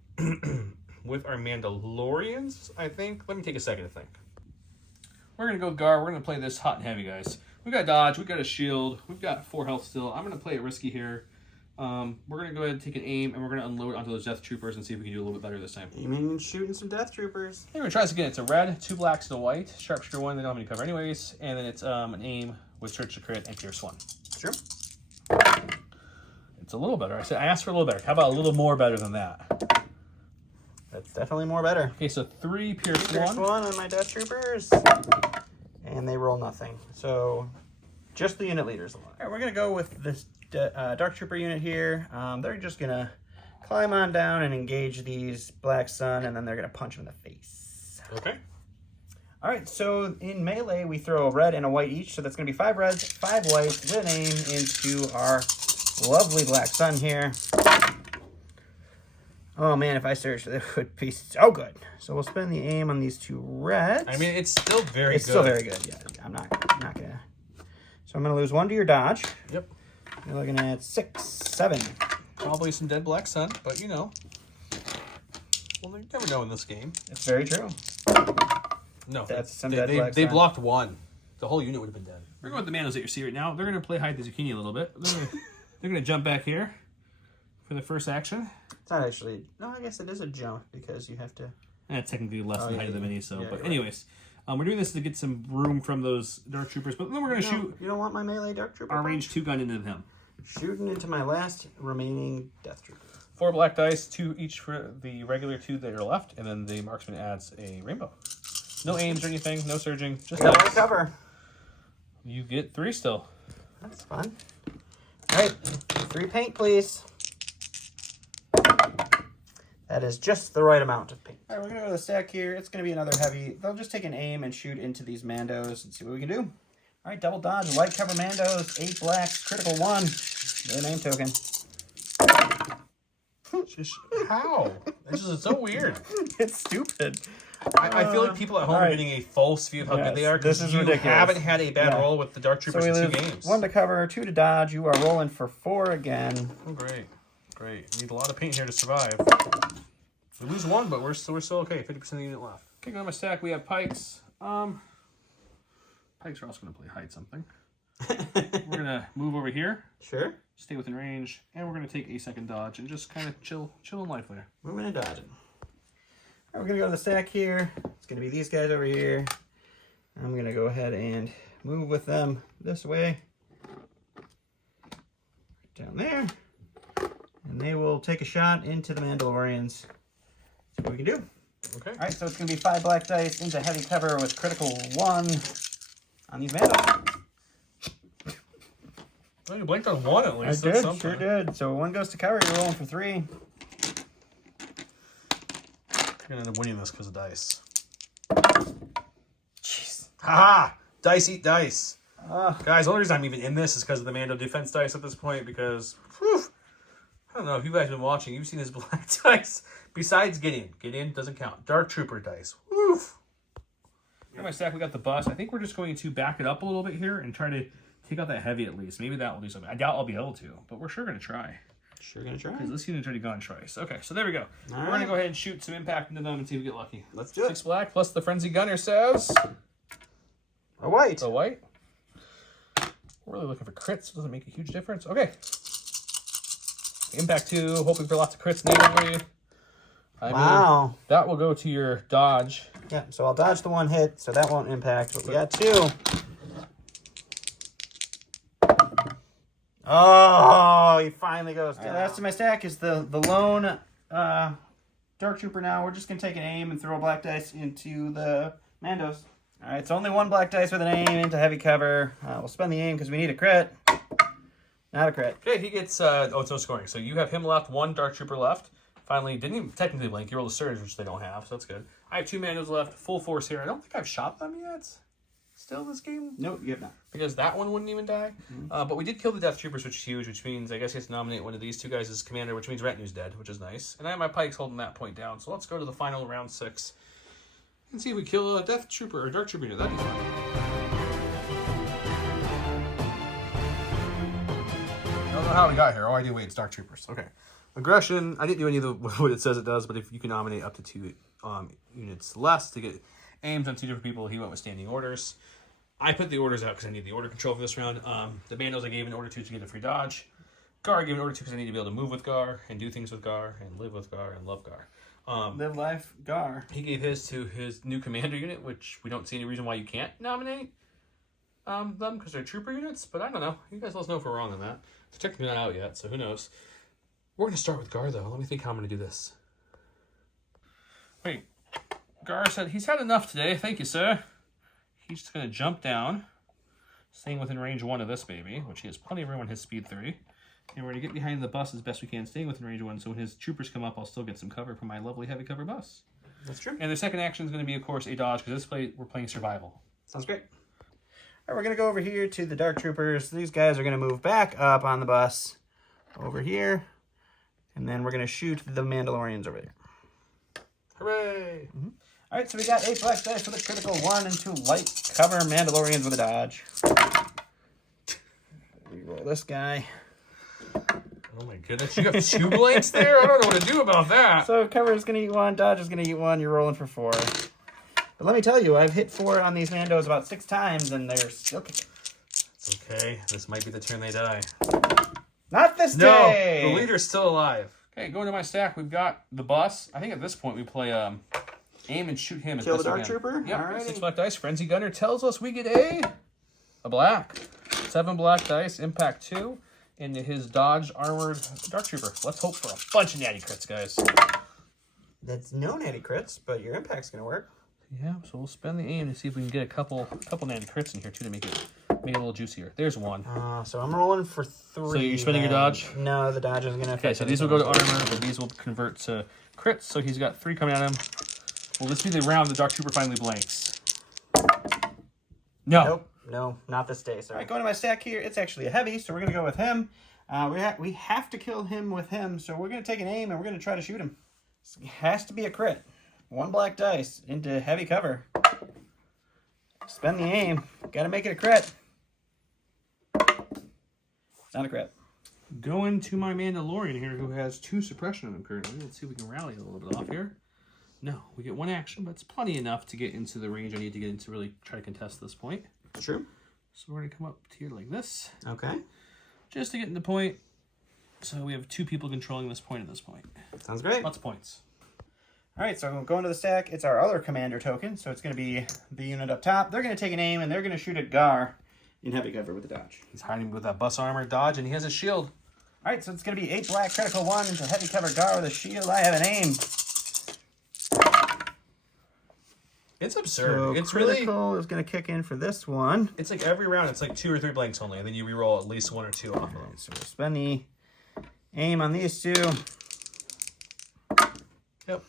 with our Mandalorians, I think. Let me take a second to think. We're going to go with Gar. We're going to play this hot and heavy, guys. We got dodge, we got a shield, we've got 4 health still. I'm going to play it risky here. We're going to go ahead and take an aim, and we're going to unload onto those Death Troopers and see if we can do a little bit better this time. Aiming and shooting some Death Troopers. Hey, we're going to try this again. It's a red, 2 blacks, and a white. Sharpshooter 1, they don't have any cover anyways. And then it's an aim with search to crit and pierce 1. Sure. It's a little better. I asked for a little better. How about a little more better than that? That's definitely more better. Okay, so 3 pierce 1. Pierce 1 on my Death Troopers. And they roll nothing. So just the unit leaders alive. All right, we're going to go with this Dark Trooper unit here. They're just going to climb on down and engage these Black Sun, and then they're going to punch them in the face. Okay. All right, so in melee, we throw a red and a white each. So that's going to be 5 reds, 5 whites with an aim into our lovely Black Sun here. Oh man, if I searched, it would be so good. So we'll spend the aim on these 2 reds. I mean, it's still very good. It's still very good, yeah. I'm not gonna. So I'm gonna lose 1 to your dodge. Yep. You're looking at 6, 7. Probably some dead Black Sun, but you know. Well, you never know in this game. It's very true. No, that's some dead Black they Sun. blocked 1. The whole unit would have been dead. We're going with the Manos that you see right now. They're going to play hide the zucchini a little bit. They're going to jump back here for the first action. It's not actually. No, I guess it is a jump because you have to. And it's technically less than height of the mini, so. Yeah, but anyways, we're doing this to get some room from those Dark Troopers. But then we're going to shoot. You don't want my melee Dark Trooper? Our range 2 gun into them. Shooting into my last remaining Death Trooper. 4 black dice, 2 each for the regular 2 that are left, and then the marksman adds a rainbow. No aims or anything, no surging, just got dice. cover. You get 3 still. That's fun. All right, 3 paint, please. That is just the right amount of paint. All right, we're going to go to the stack here. It's going to be another heavy. They'll just take an aim and shoot into these Mandos and see what we can do. All right, double dodge, light cover Mandos, 8 blacks, critical 1. Their name token. How? It's just so weird. It's stupid. I feel like people at home are getting a false view of how good they are because you haven't had a bad roll with the Dark Troopers in 2 games. 1 to cover, 2 to dodge. You are rolling for 4 again. Oh, great. Great. Need a lot of paint here to survive. We lose 1, but we're still okay. 50% of the unit left. Kicking on my stack, we have pikes. Pikes are also going to play hide something. We're going to move over here. Sure. Stay within range, and we're going to take a second dodge and just kind of chill in life there. Moving and dodging. All right, we're going to go to the stack here. It's going to be these guys over here. I'm going to go ahead and move with them this way. Down there. And they will take a shot into the Mandalorians. See what we can do. Okay. All right, so it's going to be 5 black dice into heavy cover with critical 1 on these Mandos. Well, you blinked on 1 at least. I did, sure did. So 1 goes to cover, you're rolling for 3. You're going to end up winning this because of dice. Jeez. Ha! Dice eat dice. Guys, the only reason I'm even in this is because of the Mando defense dice at this point because, whew, I don't know if you guys have been watching. You've seen his black dice. Besides Gideon. Gideon doesn't count. Dark Trooper dice. Woof. In my stack, we got the bus. I think we're just going to back it up a little bit here and try to take out that heavy at least. Maybe that will do something. I doubt I'll be able to, but we're sure going to try. Sure going to try. Because this unit's already gone twice. Okay, so there we go. We're going to go ahead and shoot some impact into them and see if we get lucky. Let's do it. 6 black plus the Frenzy Gunner says... A white. A white. We're really looking for crits. Doesn't make a huge difference. Okay. Impact 2. Hoping for lots of crits natively. Wow. That will go to your dodge. Yeah, so I'll dodge the 1 hit, so that won't impact, but we got 2. Oh, he finally goes down. Last in my stack is the lone Dark Trooper now. We're just going to take an aim and throw a black dice into the Mandos. All right, so only 1 black dice with an aim into heavy cover. We'll spend the aim because we need a crit. Not a crit. Okay, he gets, it's no scoring. So you have him left, 1 Dark Trooper left. Finally, didn't even technically blink. You rolled a surge, which they don't have, so that's good. I have 2 Mandos left, full force here. I don't think I've shot them yet. Still this game? Nope, you have not. Because that one wouldn't even die. But we did kill the Death Troopers, which is huge, which means I guess he has to nominate one of these 2 guys as commander, which means Retinue's dead, which is nice. And I have my Pikes holding that point down. So let's go to the final round 6 and see if we kill a Death Trooper or Dark Trooper. That'd be fun. I don't know how we got here. Oh, I do. Wait, it's Dark Troopers. Okay. Aggression. I didn't do any of the what it says it does, but if you can nominate up to 2 units less to get aims on 2 different people, he went with standing orders. I put the orders out because I need the order control for this round. The Mandos I gave an order to get a free dodge. Gar I gave an order to because I need to be able to move with Gar and do things with Gar and live with Gar and love Gar. Live life, Gar. He gave his to his new commander unit, which we don't see any reason why you can't nominate them because they're trooper units, but I don't know. You guys let us know if we're wrong on that. It's technically not out yet, so who knows. We're going to start with Gar, though. Let me think how I'm going to do this. Wait. Gar said he's had enough today. Thank you, sir. He's just going to jump down, staying within range 1 of this baby, which he has plenty of room on his speed 3. And we're going to get behind the bus as best we can, staying within range 1, so when his troopers come up, I'll still get some cover from my lovely heavy cover bus. That's true. And the second action is going to be, of course, a dodge, because we're playing survival. Sounds great. All right, we're going to go over here to the Dark Troopers. These guys are going to move back up on the bus over here. And then we're going to shoot the Mandalorians over there. Hooray! All right, so we got 8 black dice with a critical 1 and 2 light cover Mandalorians with a dodge. Reroll this guy. Oh my goodness, you have 2 blanks there? I don't know what to do about that. So cover is going to eat 1, dodge is going to eat 1, you're rolling for 4. But let me tell you, I've hit 4 on these Mandos about 6 times, and they're still kicking. It's okay. This might be the turn they die. Not this day! No, the leader's still alive. Okay, going to my stack, we've got the bus. I think at this point we play aim and shoot him. Kill the Dark Trooper? Yep, Alrighty. 6 black dice. Frenzy Gunner tells us we get a black. 7 black dice, impact 2, into his dodge armored Dark Trooper. Let's hope for a bunch of natty crits, guys. That's no natty crits, but your impact's going to work. Yeah, so we'll spend the aim to see if we can get a couple natty crits in here too to make it a little juicier. There's 1. So I'm rolling for 3. So you're spending your dodge? No, the dodge is going to. Okay, so these will go to armor, but these will convert to crits. So he's got 3 coming at him. Will this be the round the Dark Trooper finally blanks? No. Nope. No, not this day. Sorry. All right, going to my stack here. It's actually a heavy, so we're going to go with him. We have to kill him with him, so we're going to take an aim and we're going to try to shoot him. It has to be a crit. 1 black dice into heavy cover. Spend the aim. Got to make it a crit. Not a crit. Going to my Mandalorian here, who has 2 suppression on him currently. Let's see if we can rally a little bit off here. No, we get 1 action, but it's plenty enough to get into the range I need to get into really try to contest this point. True. So we're going to come up here like this. Okay. Just to get in the point. So we have 2 people controlling this point at this point. Sounds great. Lots of points. All right, so going to the stack, it's our other commander token. So it's going to be the unit up top. They're going to take an aim, and they're going to shoot at Gar in heavy cover with the dodge. He's hiding with that bus armor dodge, and he has a shield. All right, so it's going to be 8 black, critical 1 into heavy cover Gar with a shield. I have an aim. It's absurd. So it's critical really is going to kick in for this one. It's like every round, it's like 2 or 3 blanks only, and then you reroll at least 1 or 2 off of them. So we'll spend the aim on these 2. Yep.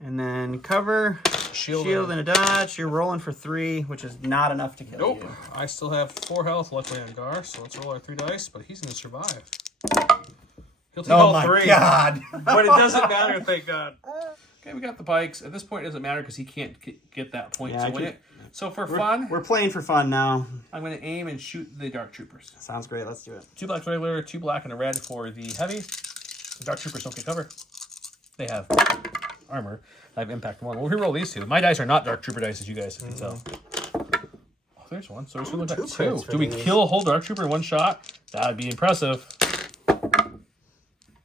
And then cover, shield and a dodge. You're rolling for 3, which is not enough to kill Nope. you. I still have 4 health, luckily, on Gar, so let's roll our 3 dice, but he's going to survive. He'll take all 3. God. But it doesn't matter, thank God. Okay, we got the Pikes. At this point, it doesn't matter because he can't get that point Yeah, to win it. So for fun, We're playing for fun now. I'm going to aim and shoot the Dark Troopers. Sounds great. Let's do it. 2 black regular, 2 black and a red for the heavy. The Dark Troopers don't get cover. They have armor. I have impact 1. We'll reroll these 2. My dice are not Dark Trooper dice, as you guys can tell. Oh, there's 1. So we're going to look at 2. Do we kill a whole Dark Trooper in 1 shot? That would be impressive.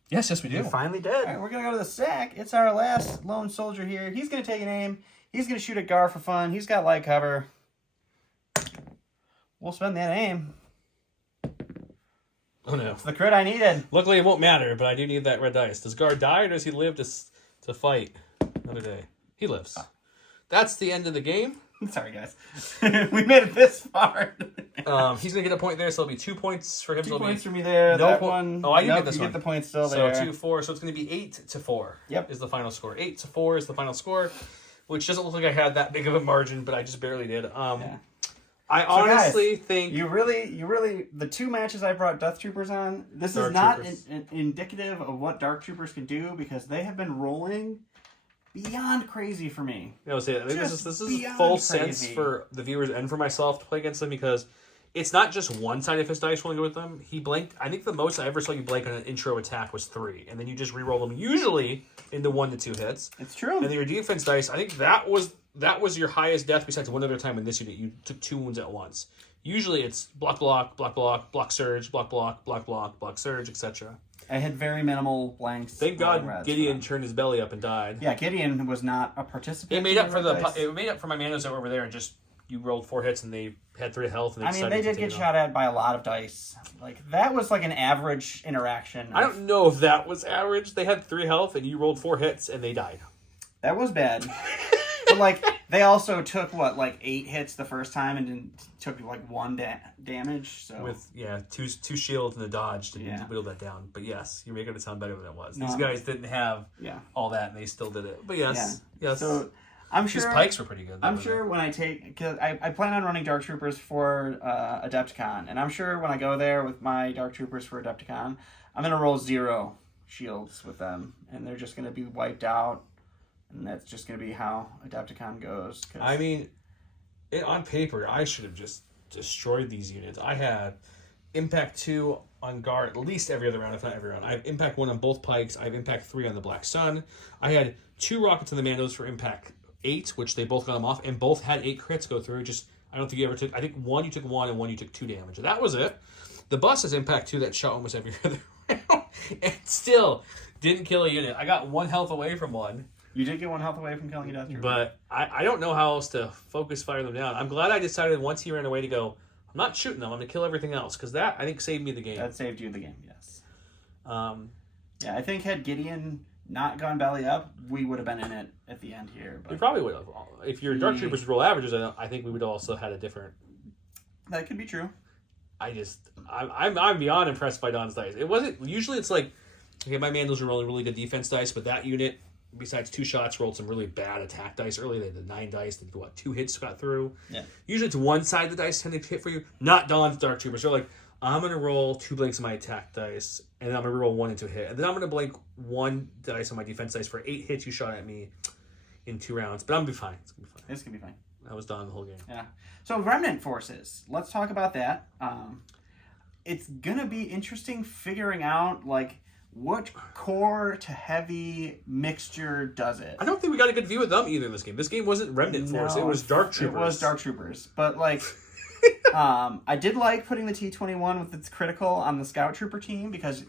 Yes, we You finally did. All right, we're going to go to the sack. It's our last lone soldier here. He's going to take an aim. He's going to shoot at Gar for fun. He's got light cover. We'll spend that aim. Oh, no. It's the crit I needed. Luckily, it won't matter, but I do need that red dice. Does Gar die, or does he live to fight another day? He lives. That's the end of the game. Sorry, guys. We made it this far. He's going to get a point there, so it'll be 2 points for him. 2 points for me there. No that one. Oh, I didn't get this you one. get the point still there. So 2-4. So it's going to be 8-4. Yep. Is the final score. 8-4 is the final score, which doesn't look like I had that big of a margin, but I just barely did. Yeah. I So honestly guys, think you really the 2 matches I brought Death Troopers on. This Dark is not Troopers. indicative of what Dark Troopers can do because they have been rolling beyond crazy for me. I would say I think Just this is beyond full crazy. sense for the viewers and for myself to play against them because it's not just one side of his dice rolling with them. He blanked. I think the most I ever saw you blank on an intro attack was 3, and then you just re-roll them usually into 1 to 2 hits. It's true. And then your defense dice, I think that was your highest death besides one other time in this unit. You took 2 wounds at once. Usually it's block, surge, block, surge, etc. I had very minimal blanks. Thank God reds, Gideon turned his belly up and died. Yeah, Gideon was not a participant. It made up in for the dice. it made up for my manos that were over there and just you rolled 4 hits and they had 3 health. And they did get shot at by a lot of dice. Like that was like an average interaction. I don't know if that was average. They had 3 health and you rolled 4 hits and they died. That was bad. But like they also took like 8 hits the first time and then took like 1 damage. So with two shields and a dodge to whittle that down. But yes, you're making it sound better than it was. These guys didn't have all that and they still did it. But yes. So I'm sure his pikes were pretty good. I'm sure when I take because I plan on running Dark Troopers for Adepticon, and I'm sure when I go there with my Dark Troopers for Adepticon, I'm gonna roll 0 shields with them, and they're just gonna be wiped out. And that's just going to be how Adepticon goes. I mean, on paper, I should have just destroyed these units. I had Impact 2 on guard at least every other round, if not every round. I have Impact 1 on both pikes. I have Impact 3 on the Black Sun. I had 2 rockets on the Mandos for Impact 8, which they both got them off, and both had 8 crits go through. I don't think you ever took... I think 1 you took 1 and 1 you took 2 damage. That was it. The bus is Impact 2 that shot almost every other round. And still didn't kill a unit. I got 1 health away from one. You did get 1 health away from killing a Death Trooper. But I don't know how else to focus fire them down. I'm glad I decided once he ran away to go, I'm not shooting them, I'm going to kill everything else. Because that, I think, saved me the game. That saved you the game, yes. I think had Gideon not gone belly up, we would have been in it at the end here. But we probably would have. If your Dark Troopers roll averages, I think we would have also had a different... That could be true. I'm beyond impressed by Don's dice. It wasn't... Usually it's like, okay, my Mandals are rolling really good defense dice, but that unit... Besides 2 shots, rolled some really bad attack dice early. They had the 9 dice. They 2 hits got through. Yeah. Usually it's one side of the dice tend to hit for you. Not Dawn's Dark Troopers. They're like, I'm going to roll 2 blanks on my attack dice, and then I'm going to roll 1 into a hit. And then I'm going to blank 1 dice on my defense dice for 8 hits you shot at me in 2 rounds. But I'm going to be fine. It's going to be fine. It's going to be fine. I was Dawn the whole game. Yeah. So Remnant forces. Let's talk about that. It's going to be interesting figuring out, like, what core to heavy mixture does it? I don't think we got a good view of them either in this game. This game wasn't Remnant Force. It was Dark Troopers. It was Dark Troopers. But, like, I did like putting the T-21 with its critical on the Scout Trooper team because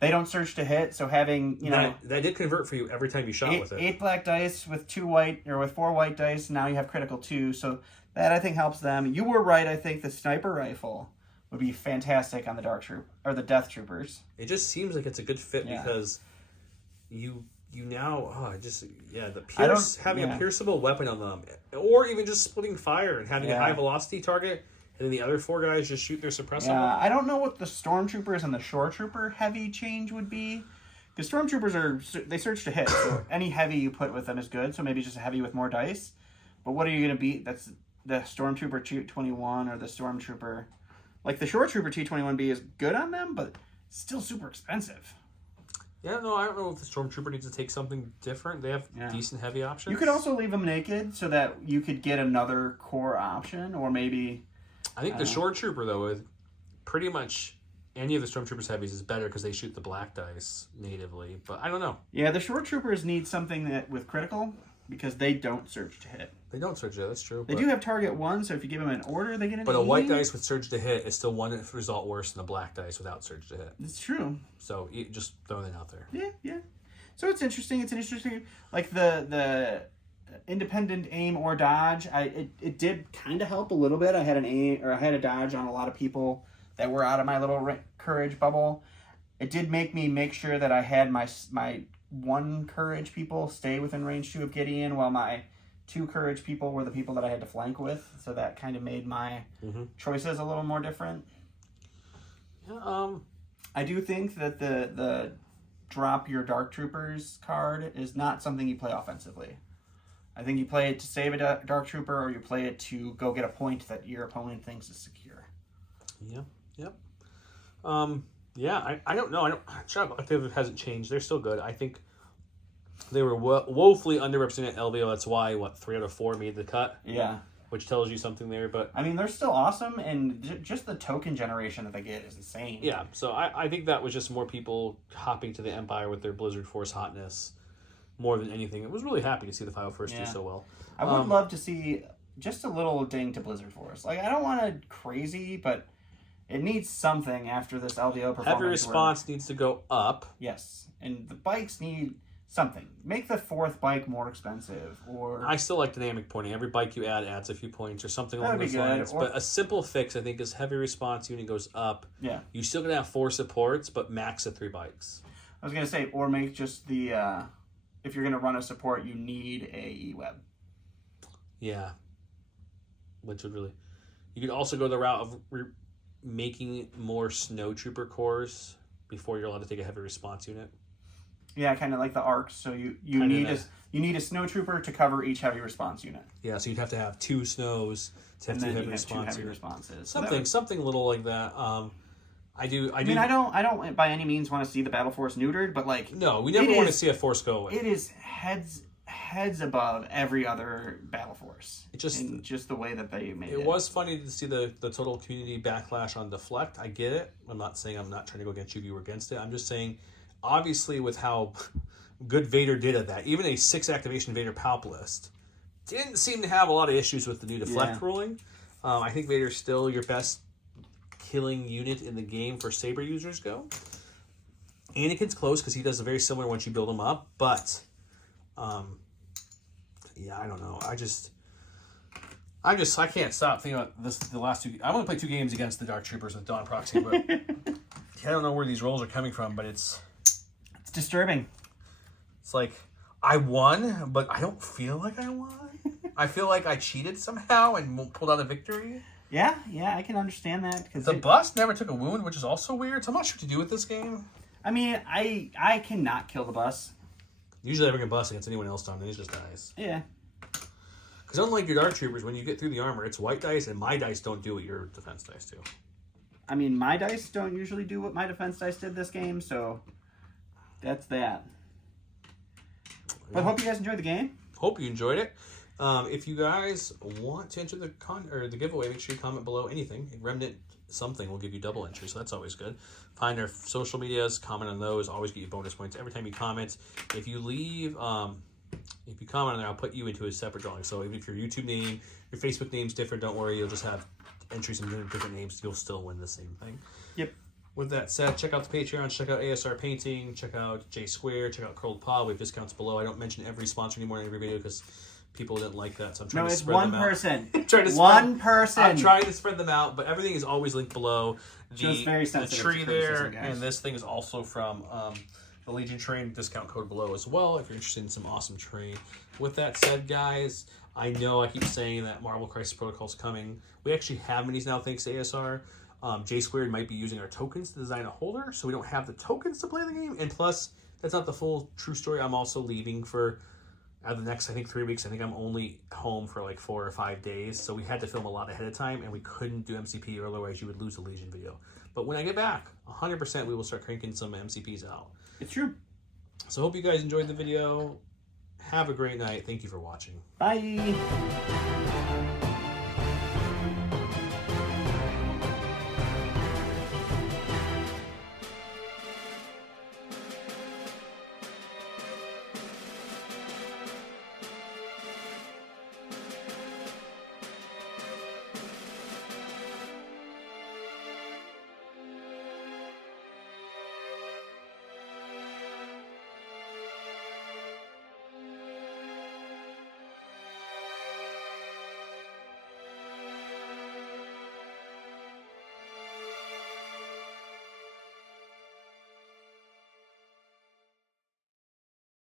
they don't surge to hit. So having, that did convert for you every time you shot with it. 8 black dice with 2 white, or with 4 white dice. Now you have critical 2. So that, I think, helps them. You were right. I think the sniper rifle would be fantastic on the Dark Troop or the Death Troopers. It just seems like it's a good fit because you now having a pierceable weapon on them, or even just splitting fire and having a high velocity target, and then the other 4 guys just shoot their suppressor. Yeah, I don't know what the Stormtroopers and the Shore Trooper heavy change would be. Because Stormtroopers they search to hit, so any heavy you put with them is good. So maybe just a heavy with more dice. But what are you going to beat? That's the Stormtrooper T-21 or the Stormtrooper. Like, the Shore Trooper T-21B is good on them, but still super expensive. Yeah, no, I don't know if the Stormtrooper needs to take something different. They have decent heavy options. You could also leave them naked so that you could get another core option, or maybe... I think the Shore Trooper, though, with pretty much any of the Stormtroopers heavies is better because they shoot the black dice natively, but I don't know. Yeah, the Shore Troopers need something that with critical, because they don't surge to hit. They don't surge to hit, that's true. They do have target 1, so if you give them an order, they get an But E. a white dice with surge to hit is still one result worse than a black dice without surge to hit. It's true. So just throwing that out there. Yeah. So it's interesting. It's an interesting, like the independent aim or dodge. It did kind of help a little bit. I had a dodge on a lot of people that were out of my little courage bubble. It did make me make sure that I had my 1 courage people stay within range 2 of Gideon, while my 2 courage people were the people that I had to flank with. So that kind of made my choices a little more different. Yeah, I do think that the drop your Dark Troopers card is not something you play offensively. I think you play it to save a Dark Trooper, or you play it to go get a point that your opponent thinks is secure. Yep. Yeah, I don't know. It hasn't changed. They're still good. I think they were woefully underrepresented at LVO. That's why, 3 out of 4 made the cut? Yeah. Which tells you something there, but... I mean, they're still awesome, and just the token generation that they get is insane. Yeah, so I think that was just more people hopping to the Empire with their Blizzard Force hotness more than anything. I was really happy to see the 501st do so well. I would love to see just a little ding to Blizzard Force. Like, I don't want it crazy, but it needs something after this LVO performance. Heavy response needs to go up. Yes, and the bikes need something. Make the 4th bike more expensive, or... I still like dynamic pointing. Every bike you add adds a few points or something along those lines. But a simple fix, I think, is heavy response unit goes up. Yeah. You're still going to have 4 supports, but max at 3 bikes. I was going to say, or make just the... if you're going to run a support, you need a E-Web. Yeah. Which would really... You could also go the route of making more Snowtrooper cores before you're allowed to take a heavy response unit. Yeah, kind of like the arcs. So you need a Snowtrooper to cover each heavy response unit. Yeah, so you'd have to have 2 snows to have 2 heavy responses. Something little like that. I mean, I don't by any means want to see the Battle Force neutered, but like no, we never want to see a Force go away. It is heads above every other Battle Force. Just the way that they made it. It was funny to see the total community backlash on Deflect. I get it. I'm not saying I'm not trying to go against you were against it. I'm just saying, obviously, with how good Vader did at that, even a 6 activation Vader Palp list didn't seem to have a lot of issues with the new Deflect ruling. I think Vader's still your best killing unit in the game for Saber users go. Anakin's close because he does a very similar once you build him up, but yeah, I don't know. I can't stop thinking about this. The last 2, I want to play 2 games against the Dark Troopers with Dawn Proxy, but I don't know where these rolls are coming from. But it's disturbing. It's like I won, but I don't feel like I won. I feel like I cheated somehow and pulled out a victory. Yeah, I can understand that. The bust never took a wound, which is also weird. So I'm not sure what to do with this game. I mean, I cannot kill the bus. Usually I bring a bus against anyone else, Tom, and it just dies. Yeah. Because unlike your Dark Troopers, when you get through the armor, it's white dice, and my dice don't do what your defense dice do. I mean, my dice don't usually do what my defense dice did this game, so that's that. But I hope you guys enjoyed the game. Hope you enjoyed it. If you guys want to enter the giveaway, make sure you comment below anything. Remnant something will give you double entry, so that's always good. Find our social medias, comment on those, always get you bonus points every time you comment. If you leave, if you comment on there, I'll put you into a separate drawing. So even if your YouTube name, your Facebook name's different, don't worry, you'll just have entries in different names, you'll still win the same thing. Yep. With that said, check out the Patreon, check out ASR Painting, check out J Square, check out Curled Paw. We have discounts below. I don't mention every sponsor anymore in every video because people didn't like that, so I'm trying to spread them out. No, it's one person. I'm trying to spread them out, but everything is always linked below. The tree there, and this thing is also from the Legion Train, discount code below as well if you're interested in some awesome terrain. With that said, guys, I know I keep saying that Marvel Crisis Protocol is coming. We actually have minis now thanks to ASR. J Squared might be using our tokens to design a holder, so we don't have the tokens to play the game. And plus, that's not the full true story. I'm also leaving for out of the next, I think, 3 weeks. I think I'm only home for like 4 or 5 days. So we had to film a lot ahead of time, and we couldn't do MCP, or otherwise you would lose the Legion video. But when I get back, 100% we will start cranking some MCPs out. It's true. So hope you guys enjoyed the video. Have a great night. Thank you for watching. Bye.